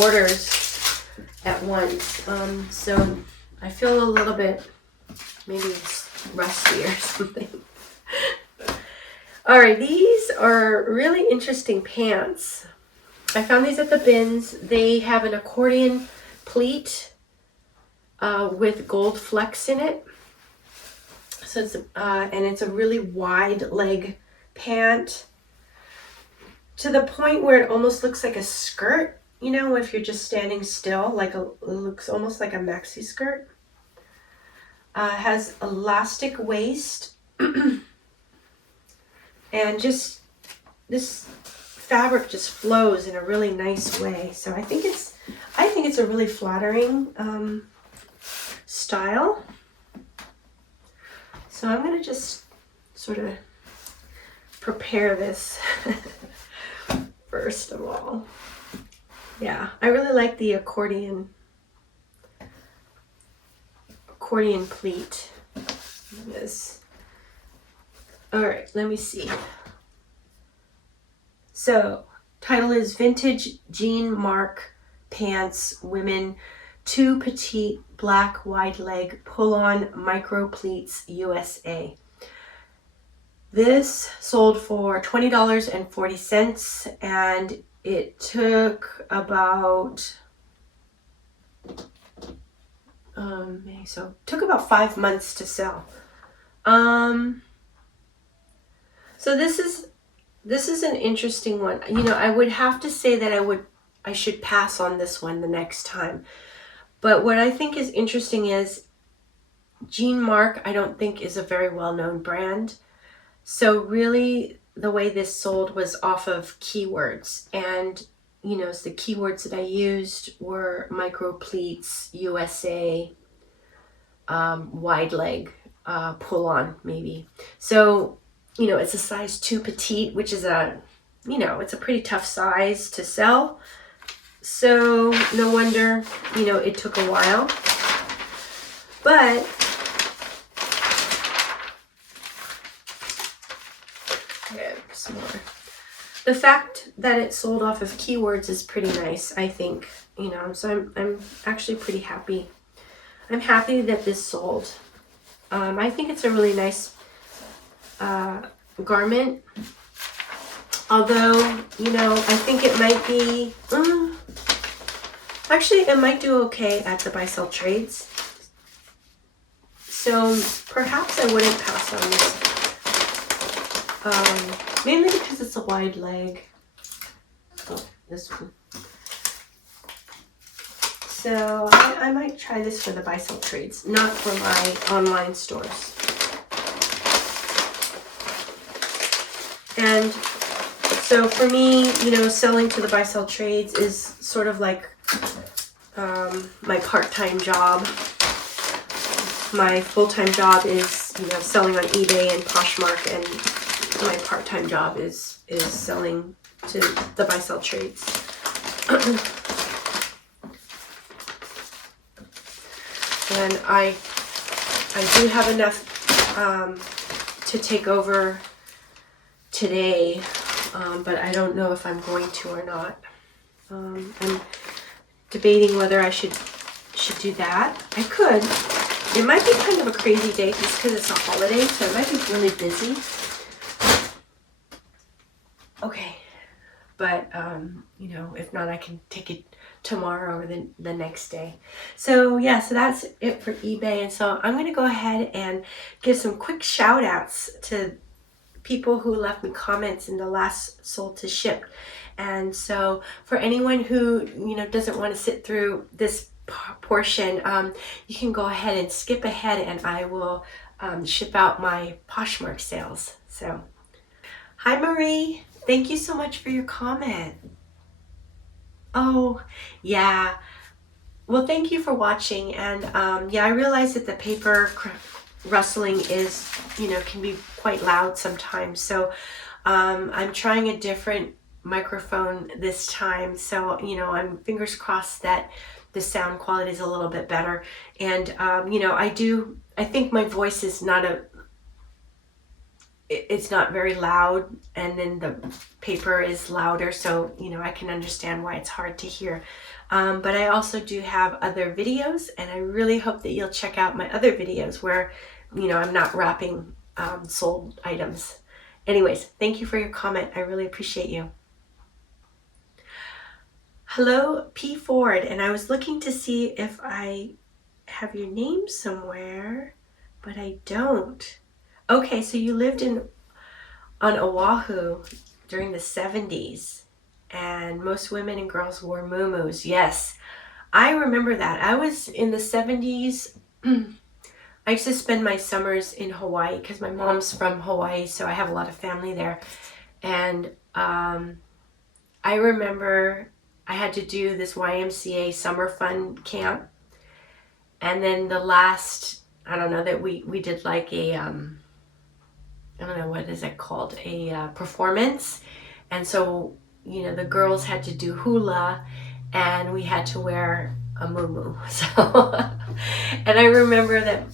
orders at once. So I feel a little bit maybe rusty or something. All right, these are really interesting pants. I found these at the bins. They have an accordion pleat with gold flecks in it. So it's and it's a really wide leg pant, to the point where it almost looks like a skirt. If you're just standing still, it looks almost like a maxi skirt. Has elastic waist, and just this fabric just flows in a really nice way. So I think it's a really flattering style. So I'm gonna just sort of prepare this first of all. Yeah, I really like the accordion pleat. This. All right, let me see. So, title is Vintage Jean Mark Pants Women 2 Petite Black Wide Leg Pull-On Micro Pleats USA. This sold for $20.40, and it took about about 5 months to sell. So this is an interesting one. I would have to say that I should pass on this one the next time. But what I think is interesting is Jean Mark, I don't think, is a very well-known brand. So really the way this sold was off of keywords. And, so the keywords that I used were micro pleats, USA, wide leg, pull on maybe. So, it's a size 2 petite, which is it's a pretty tough size to sell. So no wonder, it took a while. But some more. The fact that it sold off of keywords is pretty nice, I think. So I'm actually pretty happy. I'm happy that this sold. I think it's a really nice garment. Although, I think it might be, actually it might do okay at the buy sell trades. So perhaps I wouldn't pass on this. Mainly because it's a wide leg. Oh, this one. So I might try this for the buy-sell trades, not for my online stores. And so for me, you know, selling to the buy-sell trades is sort of like my part-time job. My full-time job is, you know, selling on eBay and Poshmark, and my part-time job is selling to the buy-sell trades. And I do have enough to take over today, but I don't know if I'm going to or not. I'm debating whether I should do that. I could. It might be kind of a crazy day just because it's a holiday, so it might be really busy. Okay, but you know, if not, I can take it tomorrow or the next day. So yeah, so that's it for eBay. And so I'm going to go ahead and give some quick shout outs to people who left me comments in the last sold to ship. And so for anyone who, you know, doesn't want to sit through this portion, you can go ahead and skip ahead, and I will ship out my Poshmark sales. So hi Marie, thank you so much for your comment. Oh yeah, well thank you for watching. And yeah, I realize that the paper rustling is, you know, can be quite loud sometimes, so I'm trying a different microphone this time, so you know, I'm fingers crossed that the sound quality is a little bit better. And you know, I think my voice is not it's not very loud, and then the paper is louder, so you know, I can understand why it's hard to hear. But I also do have other videos, and I really hope that you'll check out my other videos where, you know, I'm not wrapping sold items. Anyways, thank you for your comment. I really appreciate you. Hello, P. Ford, and I was looking to see if I have your name somewhere, but I don't. Okay, so you lived on Oahu during the 70s, and most women and girls wore muumuus. Yes, I remember that. I was in the 70s. I used to spend my summers in Hawaii because my mom's from Hawaii, so I have a lot of family there. And I remember I had to do this YMCA summer fun camp. And then the last, I don't know, that we did like a, I don't know, what is it called? A performance. And so, you know, the girls had to do hula, and we had to wear a muumuu. So, and I remember that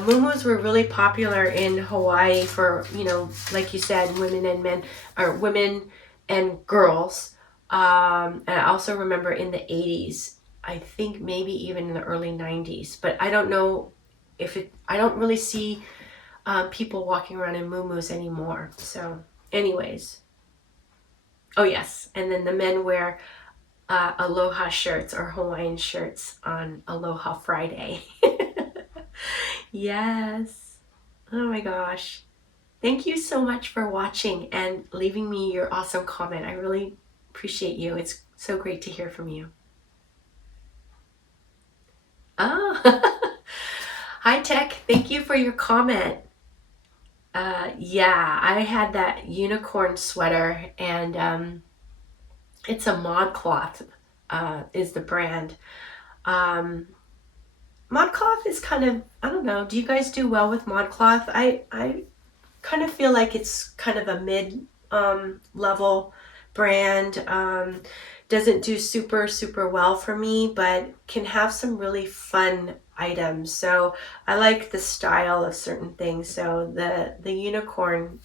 muumuus were really popular in Hawaii for, you know, like you said, women and men, or women and girls. And I also remember in the 80s, I think maybe even in the early 90s, but I don't know if I don't really see people walking around in muumuus anymore. So anyways, oh yes, and then the men wear aloha shirts or Hawaiian shirts on Aloha Friday. Yes. Oh my gosh. Thank you so much for watching and leaving me your awesome comment. I really appreciate you. It's so great to hear from you. Oh, hi Tech. Thank you for your comment. Yeah, I had that unicorn sweater, and it's a ModCloth is the brand. ModCloth is kind of, I don't know, do you guys do well with ModCloth? I kind of feel like it's kind of a mid level brand. Doesn't do super well for me, but can have some really fun items. So I like the style of certain things. So the unicorn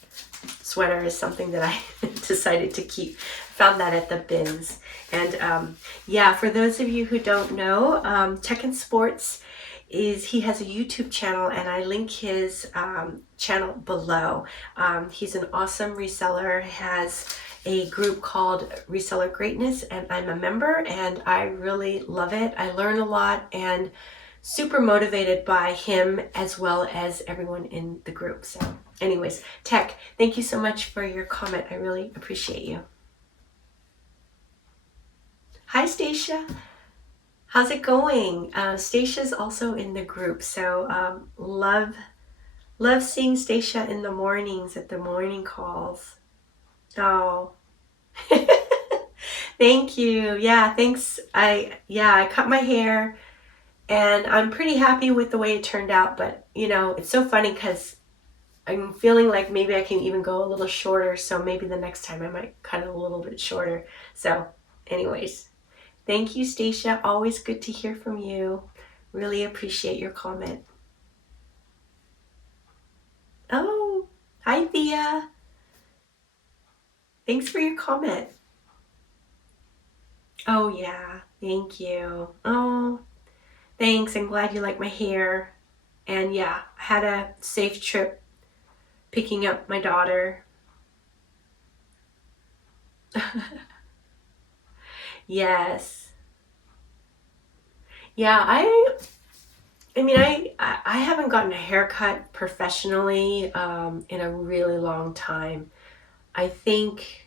sweater is something that I decided to keep. Found that at the bins. And yeah, for those of you who don't know, Tech and Sports he has a YouTube channel, and I link his channel below. He's an awesome reseller, has a group called Reseller Greatness, and I'm a member, and I really love it. I learn a lot and super motivated by him as well as everyone in the group. So anyways, Tech, thank you so much for your comment. I really appreciate you. Hi, Stacia. How's it going? Stacia's also in the group, so love seeing Stacia in the mornings at the morning calls. Oh, thank you. Yeah, thanks. I cut my hair, and I'm pretty happy with the way it turned out. But it's so funny because I'm feeling like maybe I can even go a little shorter. So maybe the next time I might cut it a little bit shorter. So, anyways. Thank you, Stacia. Always good to hear from you. Really appreciate your comment. Oh, hi, Thea. Thanks for your comment. Oh, yeah. Thank you. Oh, thanks. I'm glad you like my hair. And yeah, I had a safe trip picking up my daughter. Yes. Yeah, I haven't gotten a haircut professionally in a really long time. I think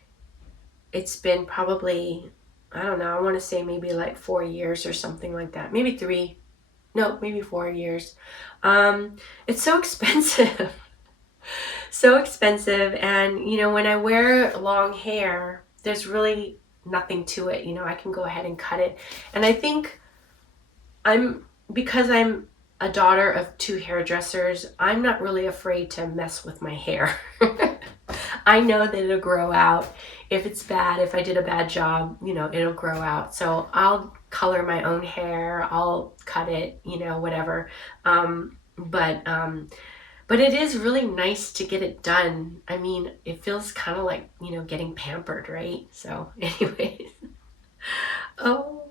it's been probably, I don't know, I want to say maybe like 4 years or something like that. Maybe 3. No, maybe 4 years. It's so expensive. So expensive. And, when I wear long hair, there's really nothing to it. I can go ahead and cut it. And I think because I'm a daughter of 2 hairdressers, I'm not really afraid to mess with my hair. I know that it'll grow out. If it's bad, if I did a bad job, it'll grow out. So I'll color my own hair. I'll cut it, whatever. But it is really nice to get it done. I mean, it feels kind of like, getting pampered, right? So anyways. Oh,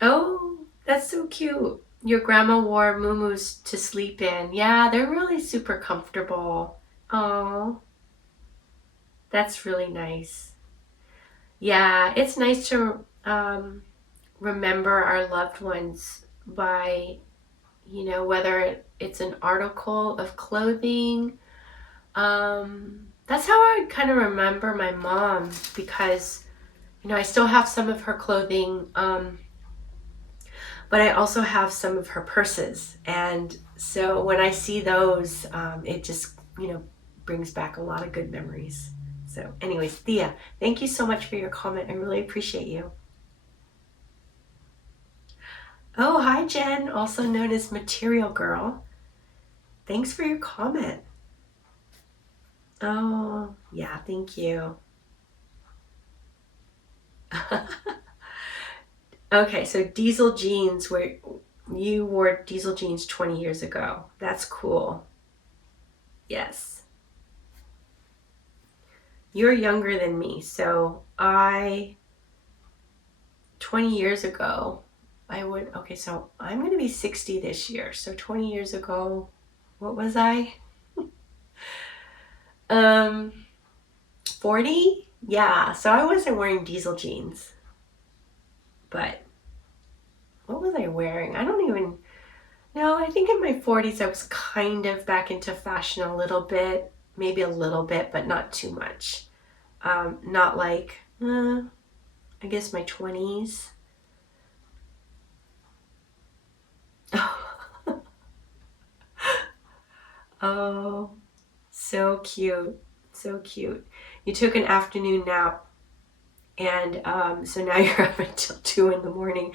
oh, that's so cute. Your grandma wore muumuus to sleep in. Yeah, they're really super comfortable. Oh, that's really nice. Yeah, it's nice to remember our loved ones by, whether it's an article of clothing. That's how I kind of remember my mom because, I still have some of her clothing, but I also have some of her purses. And so when I see those, it just, brings back a lot of good memories. So anyways, Thea, thank you so much for your comment. I really appreciate you. Oh, hi, Jen, also known as Material Girl. Thanks for your comment. Oh, yeah, thank you. Okay, so diesel jeans, where you wore diesel jeans 20 years ago. That's cool. Yes. You're younger than me, so 20 years ago, okay, so I'm going to be 60 this year. So 20 years ago, what was I? 40? Yeah, so I wasn't wearing diesel jeans. But what was I wearing? I don't even know. I think in my 40s I was kind of back into fashion a little bit, maybe a little bit, but not too much. Not like, I guess my 20s. Oh, so cute. So cute. You took an afternoon nap, and so now you're up until 2 in the morning.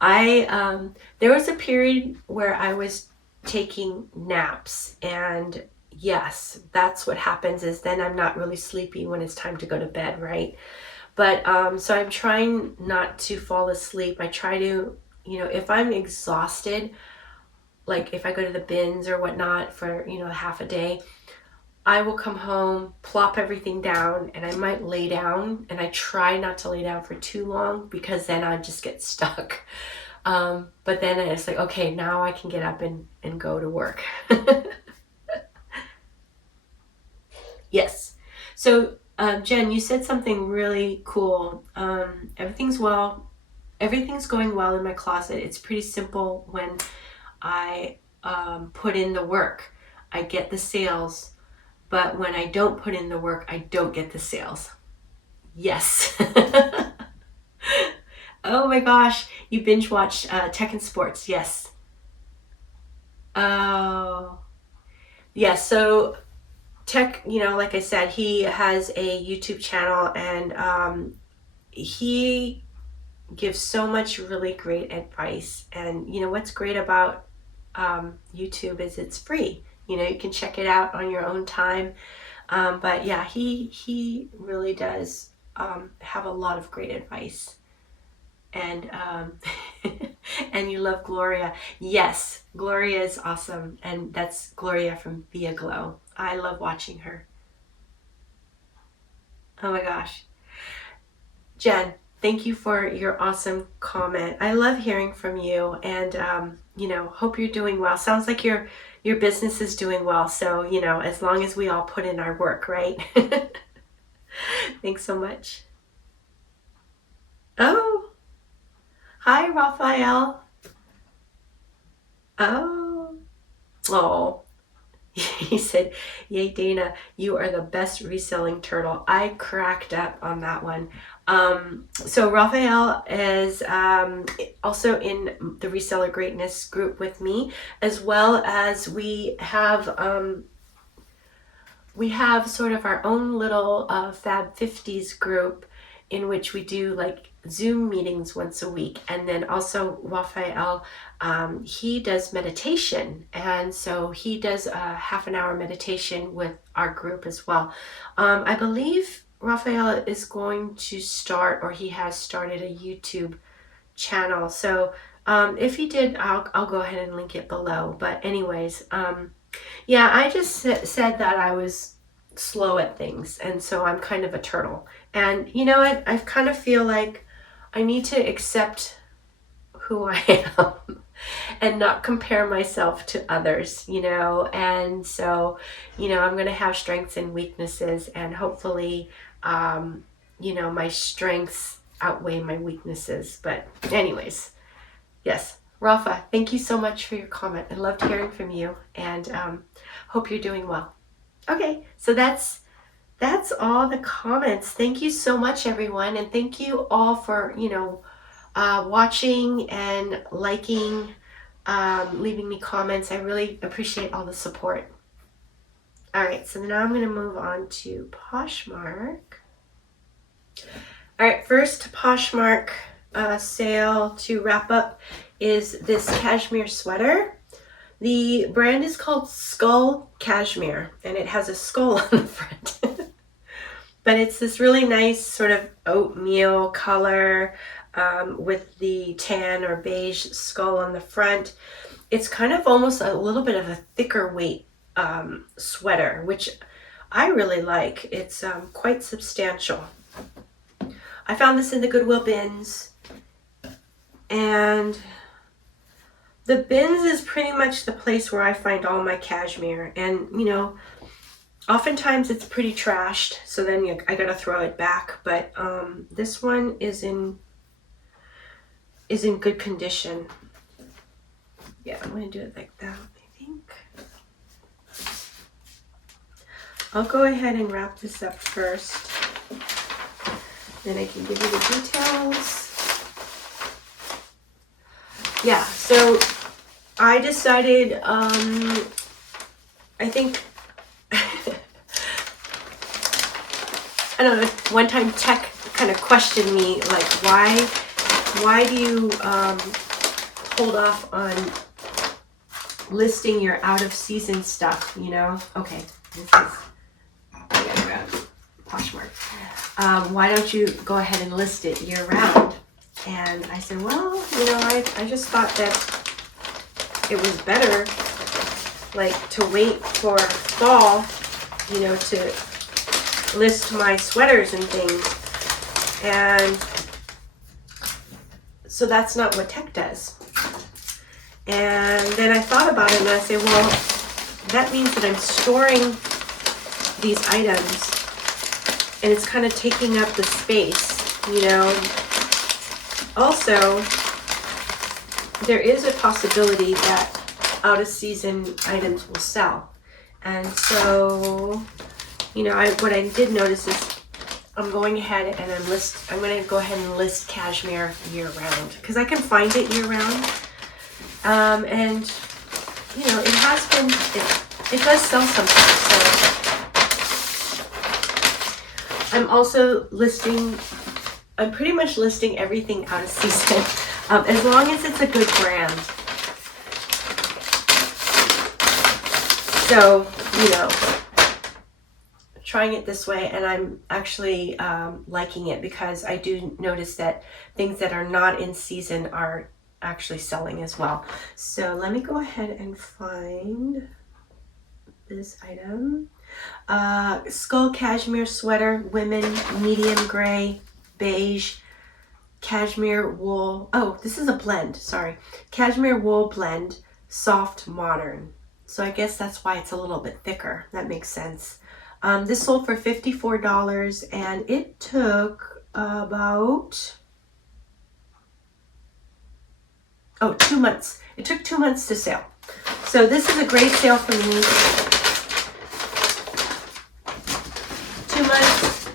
There was a period where I was taking naps, and yes, that's what happens is then I'm not really sleepy when it's time to go to bed, right? But so I'm trying not to fall asleep. I try to, if I'm exhausted, like if I go to the bins or whatnot for, half a day, I will come home, plop everything down, and I might lay down. And I try not to lay down for too long because then I just get stuck. But then it's like, okay, now I can get up and go to work. Yes. So, Jen, you said something really cool. Everything's going well in my closet. It's pretty simple when I put in the work. I get the sales, but when I don't put in the work, I don't get the sales. Yes. Oh my gosh, you binge watch Tech and Sports, yes. Oh, yes. So Tech, like I said, he has a YouTube channel, and he gives so much really great advice. And what's great about YouTube is it's free. You can check it out on your own time. But yeah, he really does have a lot of great advice. And and you love Gloria. Yes, Gloria is awesome, and that's Gloria from Via Glow. I love watching her. Oh my gosh. Jen, thank you for your awesome comment. I love hearing from you, and hope you're doing well. Sounds like your business is doing well. So, as long as we all put in our work, right? Thanks so much. Oh, hi, Raphael. Oh, oh. He said, "Yay, Dana, you are the best reselling turtle." I cracked up on that one. So Raphael is also in the Reseller Greatness group with me, as well as we have sort of our own little Fab 50s group in which we do like Zoom meetings once a week. And then also Raphael, he does meditation. And so he does a half an hour meditation with our group as well. I believe Raphael is going to start, or he has started, a YouTube channel. So if he did, I'll go ahead and link it below. But anyways, yeah, I just said that I was slow at things, and so I'm kind of a turtle. And you know what? I kind of feel like I need to accept who I am and not compare myself to others, And so, I'm going to have strengths and weaknesses, and hopefully, my strengths outweigh my weaknesses. But anyways, yes. Rafa, thank you so much for your comment. I loved hearing from you, and hope you're doing well. Okay, so that's all the comments. Thank you so much, everyone, and thank you all for watching and liking, leaving me comments. I really appreciate all the support. All right, so now I'm going to move on to Poshmark. All right, first Poshmark sale to wrap up is this cashmere sweater. The brand is called Skull Cashmere, and it has a skull on the front. But it's this really nice sort of oatmeal color with the tan or beige skull on the front. It's kind of almost a little bit of a thicker weight sweater, which I really like. It's quite substantial. I found this in the Goodwill bins, and the bins is pretty much the place where I find all my cashmere. And oftentimes it's pretty trashed, so then I gotta throw it back. But this one is in good condition. Yeah, I'm gonna do it like that, I think. I'll go ahead and wrap this up first, then I can give you the details. Yeah, so I decided, I think, I don't know, one time Tech kind of questioned me, like, why do you hold off on listing your out of season stuff, Okay, this is, I gotta grab Poshmark. Why don't you go ahead and list it year round? And I said, well, I just thought that it was better, like, to wait for fall, to list my sweaters and things. And so that's not what Tech does. And then I thought about it, and I said, well, that means that I'm storing these items, and it's kind of taking up the space, Also, there is a possibility that out of season items will sell. And so, what I did notice is I'm going ahead and I'm going to go ahead and list cashmere year round because I can find it year round. And you know, it has been, it does sell sometimes. So I'm also listing, I'm pretty much listing everything out of season, as long as it's a good brand. So, you know, trying it this way, and I'm actually liking it because I do notice that things that are not in season are actually selling as well. So let me go ahead and find this item. Skull cashmere sweater, women, medium gray, beige, cashmere wool. Oh, this is a blend, sorry. Cashmere wool blend, soft modern. So I guess that's why it's a little bit thicker. That makes sense. This sold for $54 and it took about 2 months. It took 2 months to sell. So this is a great sale for me. 2 months,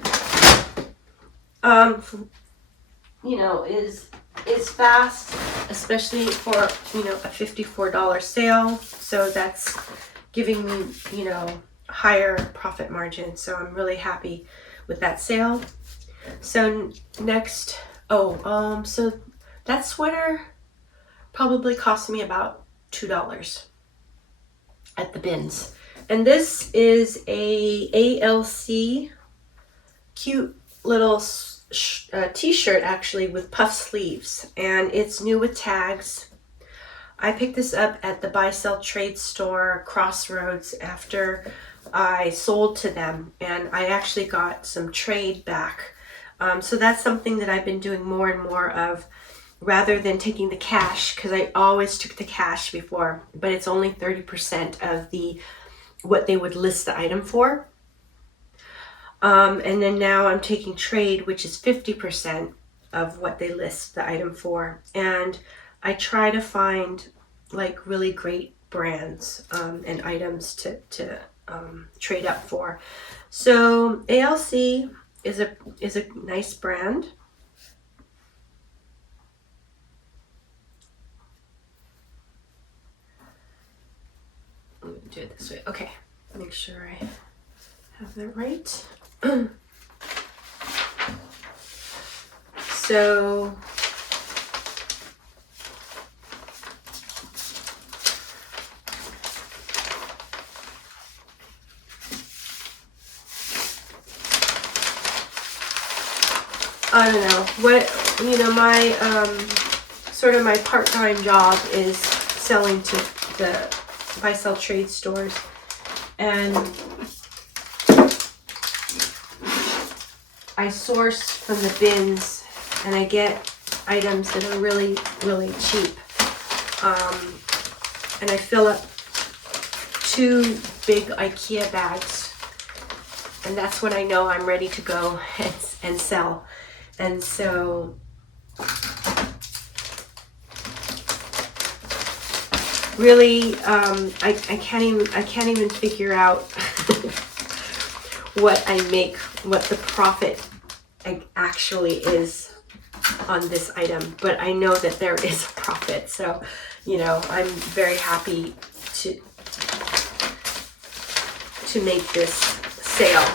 you know, is fast, especially for, you know, a $54 sale. So that's giving me, you know, higher profit margin. So I'm really happy with that sale. So next, so that sweater probably cost me about $2 at the bins. And this is a ALC cute little t-shirt actually with puff sleeves, and it's new with tags. I picked this up at the buy sell trade store Crossroads after I sold to them, and I actually got some trade back. So that's something that I've been doing more and more of, rather than taking the cash, because I always took the cash before, but it's only 30% of what they would list the item for. And then now I'm taking trade, which is 50% of what they list the item for. And I try to find like really great brands and items to trade up for. So ALC is a nice brand. I'm gonna do it this way. Okay, make sure I have that right. So I don't know what, you know, my sort of my part-time job is selling to the buy sell trade stores, and I source from the bins and I get items that are really, really cheap. And I fill up 2 big IKEA bags, and that's when I know I'm ready to go and sell. And so really, I can't even figure out what I make, what the profit actually is on this item, but I know that there is a profit. So, you know, I'm very happy to make this sale.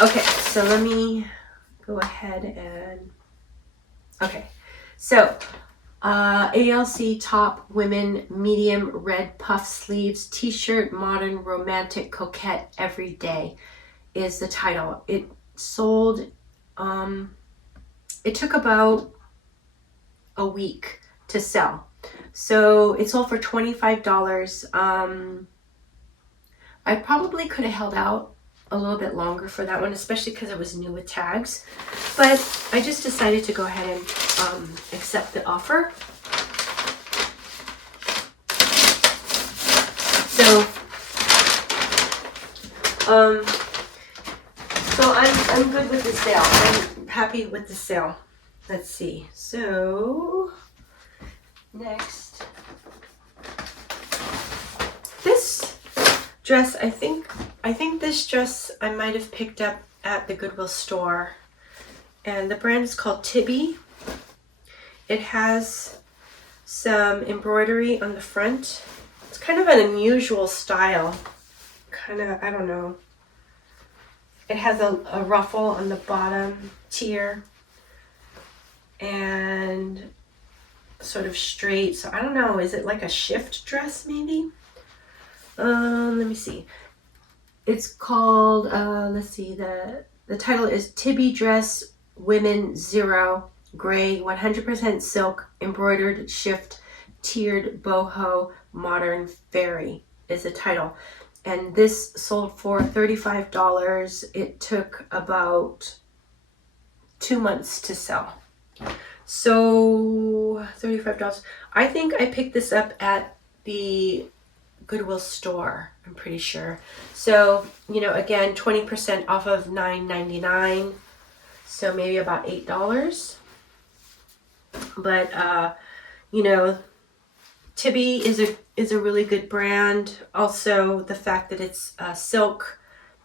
Okay, so let me go ahead and, okay, so ALC top women medium red puff sleeves t-shirt, modern romantic coquette every day is the title. It sold, it took about a week to sell. So it sold for $25. I probably could have held out a little bit longer for that one, especially because it was new with tags. But I just decided to go ahead and accept the offer. So, I'm good with the sale. I'm happy with the sale. Let's see. So next, this dress, I think this dress I might have picked up at the Goodwill store. and the brand is called Tibby. It has some embroidery on the front. It's kind of an unusual style. Kind of, I don't know. It has a ruffle on the bottom tier and sort of straight. So I don't know, is it like a shift dress maybe? Let me see. It's called, let's see, the title is Tibby Dress Women Zero Gray 100% Silk Embroidered Shift Tiered Boho Modern Fairy is the title. And this sold for $35. It took about 2 months to sell. So $35. I think I picked this up at the Goodwill store, I'm pretty sure. So, you know, again, 20% off of $9.99. So maybe about $8. But you know, Tibby is a really good brand. Also, the fact that it's a silk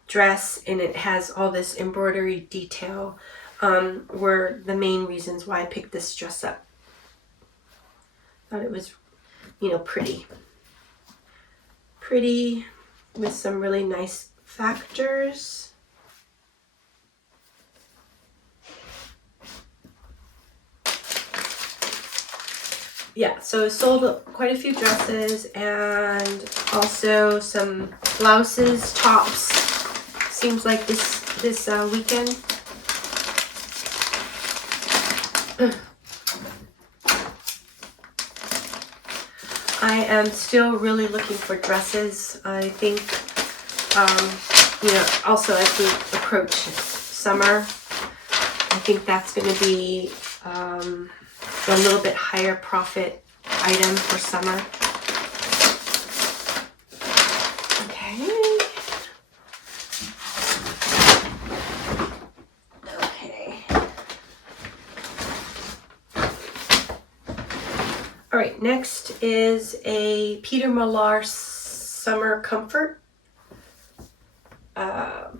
dress and it has all this embroidery detail were the main reasons why I picked this dress up. Thought it was, you know, pretty with some really nice factors. Yeah, so it sold quite a few dresses and also some blouses, tops. Seems like this weekend. I am still really looking for dresses. I think, you know, also as we approach summer, I think that's going to be a little bit higher profit item for summer. Okay. All right, next is a Peter Millar Summer Comfort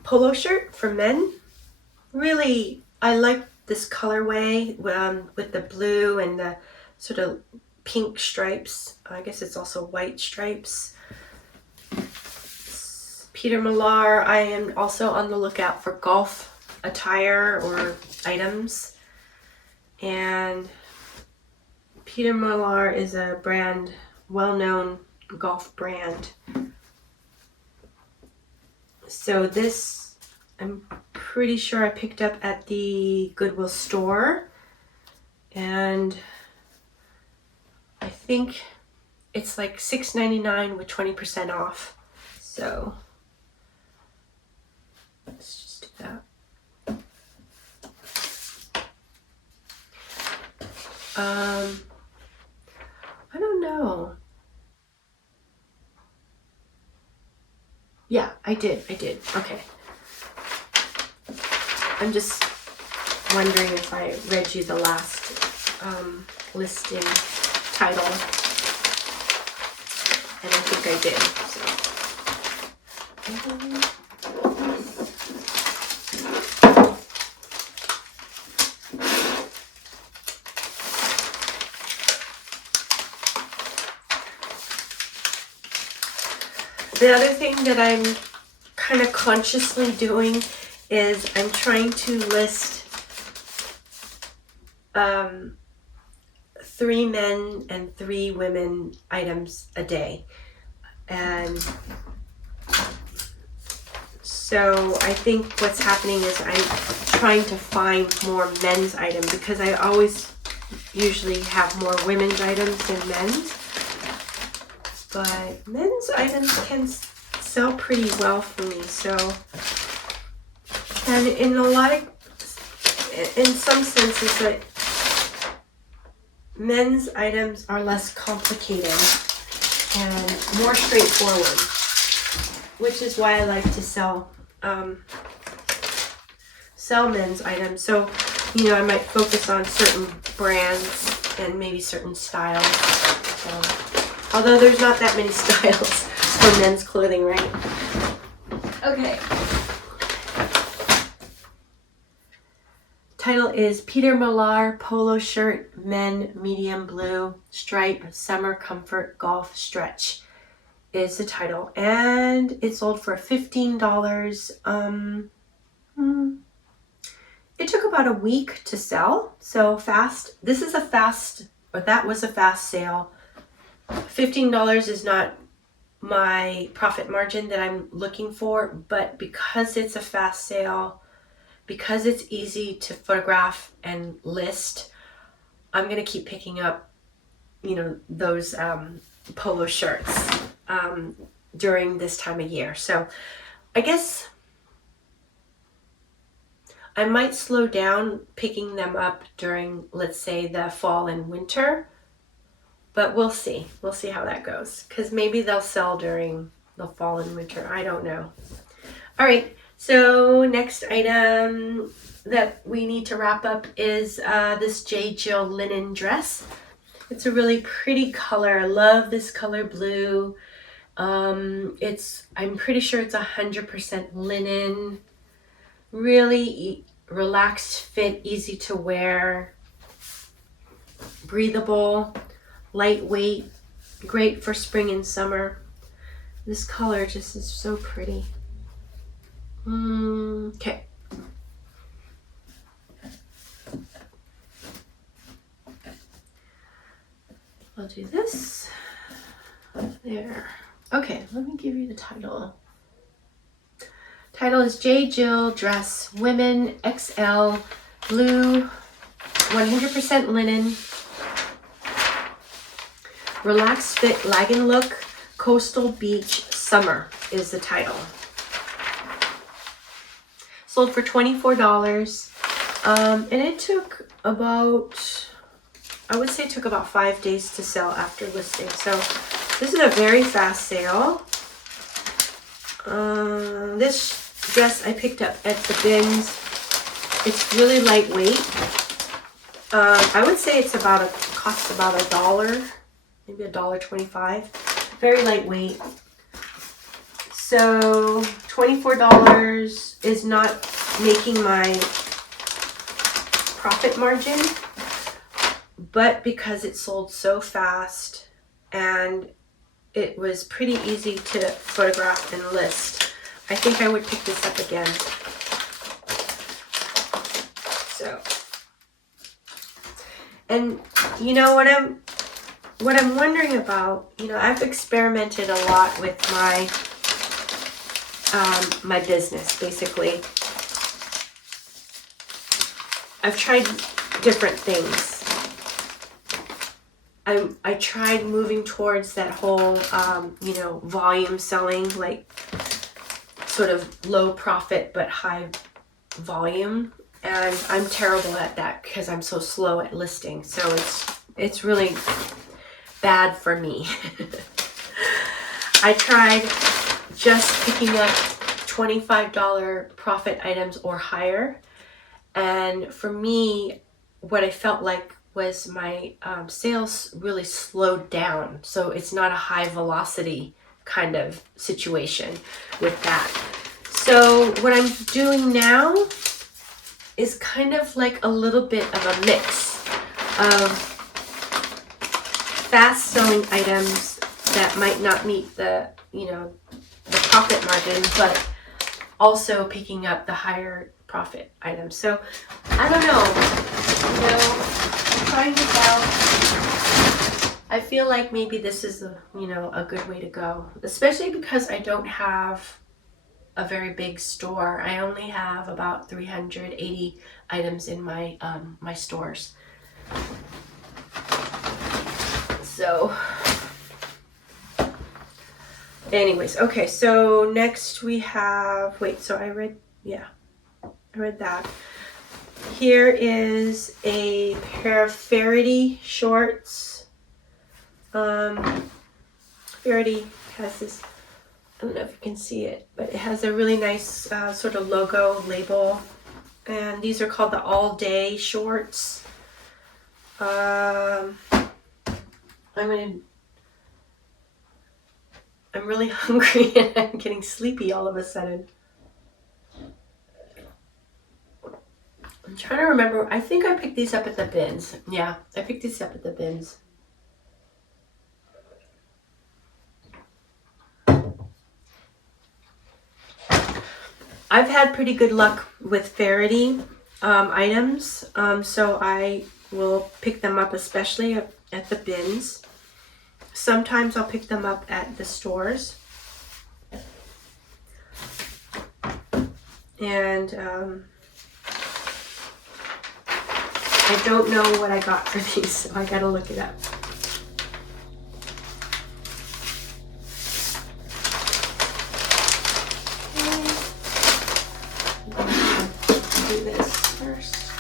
polo shirt for men. Really, I like this colorway with the blue and the sort of pink stripes. I guess it's also white stripes. Peter Millar. I am also on the lookout for golf attire or items. And Peter Millar is a brand, well-known golf brand. So this, I'm pretty sure I picked up at the Goodwill store, and I think it's like $6.99 with 20% off. So let's just do that. I don't know. Yeah, I did. Okay. I'm just wondering if I read you the last listing title, and I think I did. The other thing that I'm kind of consciously doing is I'm trying to list 3 men and 3 women items a day. And so I think what's happening is I'm trying to find more men's items because I always usually have more women's items than men's. But men's items can sell pretty well for me, so, and in some senses that men's items are less complicated and more straightforward, which is why I like to sell men's items. So, you know, I might focus on certain brands and maybe certain styles. So, although there's not that many styles for men's clothing, right? Okay. title is Peter Millar Polo Shirt Men Medium Blue Stripe Summer Comfort Golf Stretch is the title, and it sold for $15. It took about a week to sell, so fast. This is a fast, or that was a fast sale. $15 is not my profit margin that I'm looking for, but because it's a fast sale, because it's easy to photograph and list, I'm going to keep picking up, those polo shirts during this time of year. So I guess I might slow down picking them up during, let's say, the fall and winter, but we'll see. We'll see how that goes, because maybe they'll sell during the fall and winter. I don't know. All right, so next item that we need to wrap up is this J. Jill linen dress. It's a really pretty color. I love this color blue. I'm pretty sure it's 100% linen. Really relaxed fit, easy to wear, breathable, lightweight, great for spring and summer. This color just is so pretty. Okay. I'll do this. There. Okay, let me give you the title. Title is J. Jill Dress Women XL Blue 100% linen Relaxed Fit Lagging Look Coastal Beach Summer is the title. Sold for $24. And it took about, I would say it took about 5 days to sell after listing. So this is a very fast sale. This dress I picked up at the bins. It's really lightweight. I would say it's costs about $1, maybe $1.25. Very lightweight. So $24 is not making my profit margin, but because it sold so fast and it was pretty easy to photograph and list, I think I would pick this up again. So, and what I'm wondering about, I've experimented a lot with my business. Basically, I've tried different things. I tried moving towards that whole, volume selling, like sort of low profit but high volume. And I'm terrible at that because I'm so slow at listing. So it's really bad for me. I tried just picking up $25 profit items or higher. And for me, what I felt like was my sales really slowed down. So it's not a high velocity kind of situation with that. So what I'm doing now is kind of like a little bit of a mix of fast selling items that might not meet the profit margin, but also picking up the higher profit items. So I don't know, I'm trying this out. I feel like maybe this is a good way to go, especially because I don't have a very big store. I only have about 380 items in my my stores. So anyways, okay, so next we have, I read that. Here is a pair of Faraday shorts. Faraday has this, I don't know if you can see it, but it has a really nice sort of logo label. And these are called the All Day shorts. I'm really hungry and I'm getting sleepy all of a sudden. I'm trying to remember. I think I picked these up at the bins. Yeah, I picked these up at the bins. I've had pretty good luck with Faraday items, so I will pick them up, especially at the bins. Sometimes I'll pick them up at the stores. And I don't know what I got for these, so I gotta look it up. Do this first.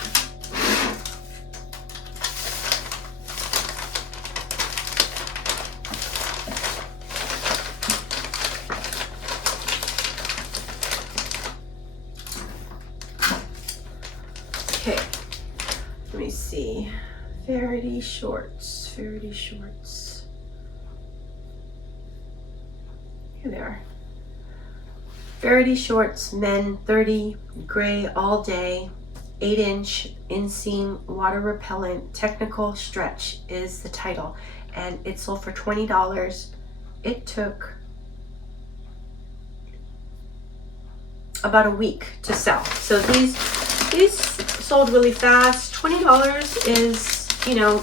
Okay, let me see. Faraday shorts, Faraday shorts. Here they are. Faraday shorts, men, 30, gray all day, 8-inch inseam, water repellent, technical stretch is the title. And it sold for $20. It took about a week to sell. So these sold really fast. $20 is, you know,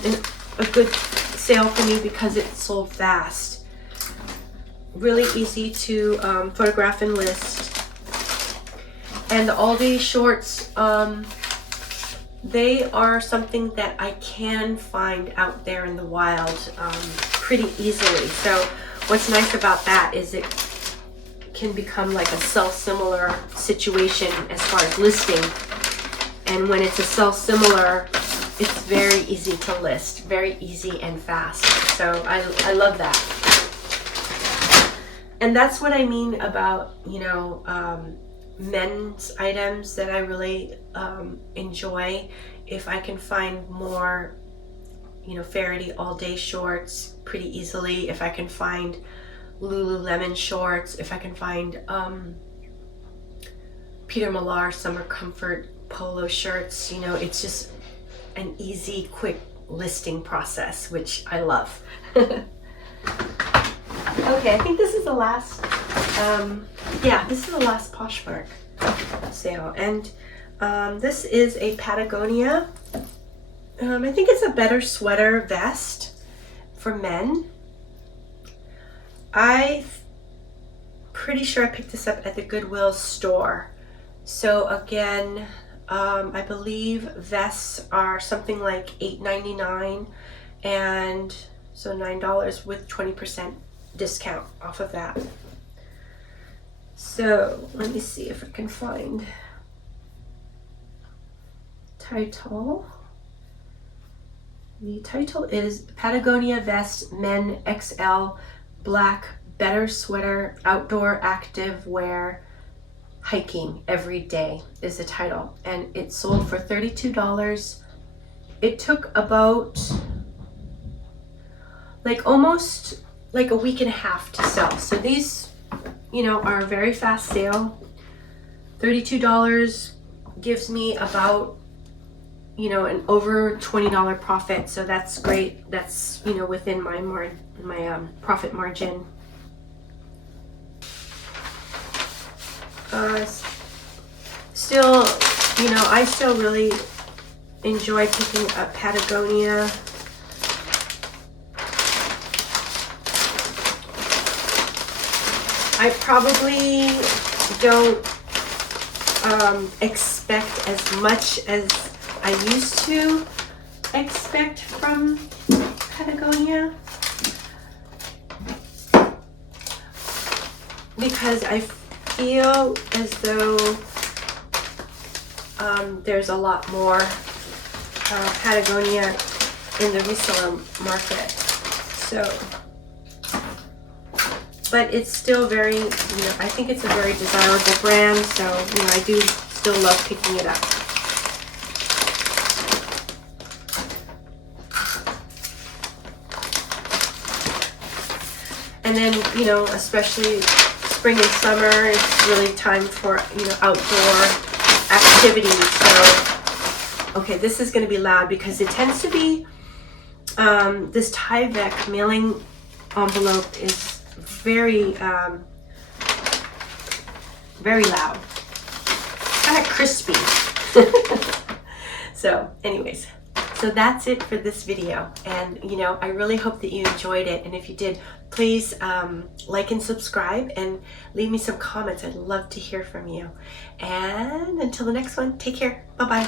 a good sale for me because it sold fast. Really easy to photograph and list. And the all-day shorts, they are something that I can find out there in the wild pretty easily. So what's nice about that is it can become like a sell-similar situation as far as listing. And when it's a sell-similar, it's very easy to list, very easy and fast. So I love that. And that's what I mean about, you know, men's items that I really enjoy. If I can find more, you know, Faraday all-day shorts pretty easily, if I can find Lululemon shorts, if I can find Peter Millar summer comfort polo shirts, you know, it's just an easy, quick listing process, which I love. Okay, I think this is the last, this is the last Poshmark sale. And this is a Patagonia, I think it's a better sweater vest for men. I'm pretty sure I picked this up at the Goodwill store. So again, I believe vests are something like $8.99, and so $9 with 20% discount off of that. So let me see if I can find title. The title is Patagonia Vest Men XL Black Better Sweater Outdoor Active Wear Hiking Every Day is the title, and it sold for $32. It took about almost like a week and a half to sell. So these, you know, are a very fast sale. $32 gives me about, you know, an over $20 profit. So that's great. That's, you know, within my profit margin. Still, you know, I still really enjoy picking up Patagonia. I probably don't expect as much as I used to expect from Patagonia, because I feel as though there's a lot more Patagonia in the resale market. So, but it's still very, you know, I think it's a very desirable brand, so, you know, I do still love picking it up. And then, you know, especially spring and summer, it's really time for, you know, outdoor activities. So Okay, this is going to be loud because it tends to be, this Tyvek mailing envelope is very, very loud. Kind of crispy. So anyways, so that's it for this video. And you know, I really hope that you enjoyed it. And if you did, please like and subscribe and leave me some comments. I'd love to hear from you. And until the next one, take care. Bye-bye.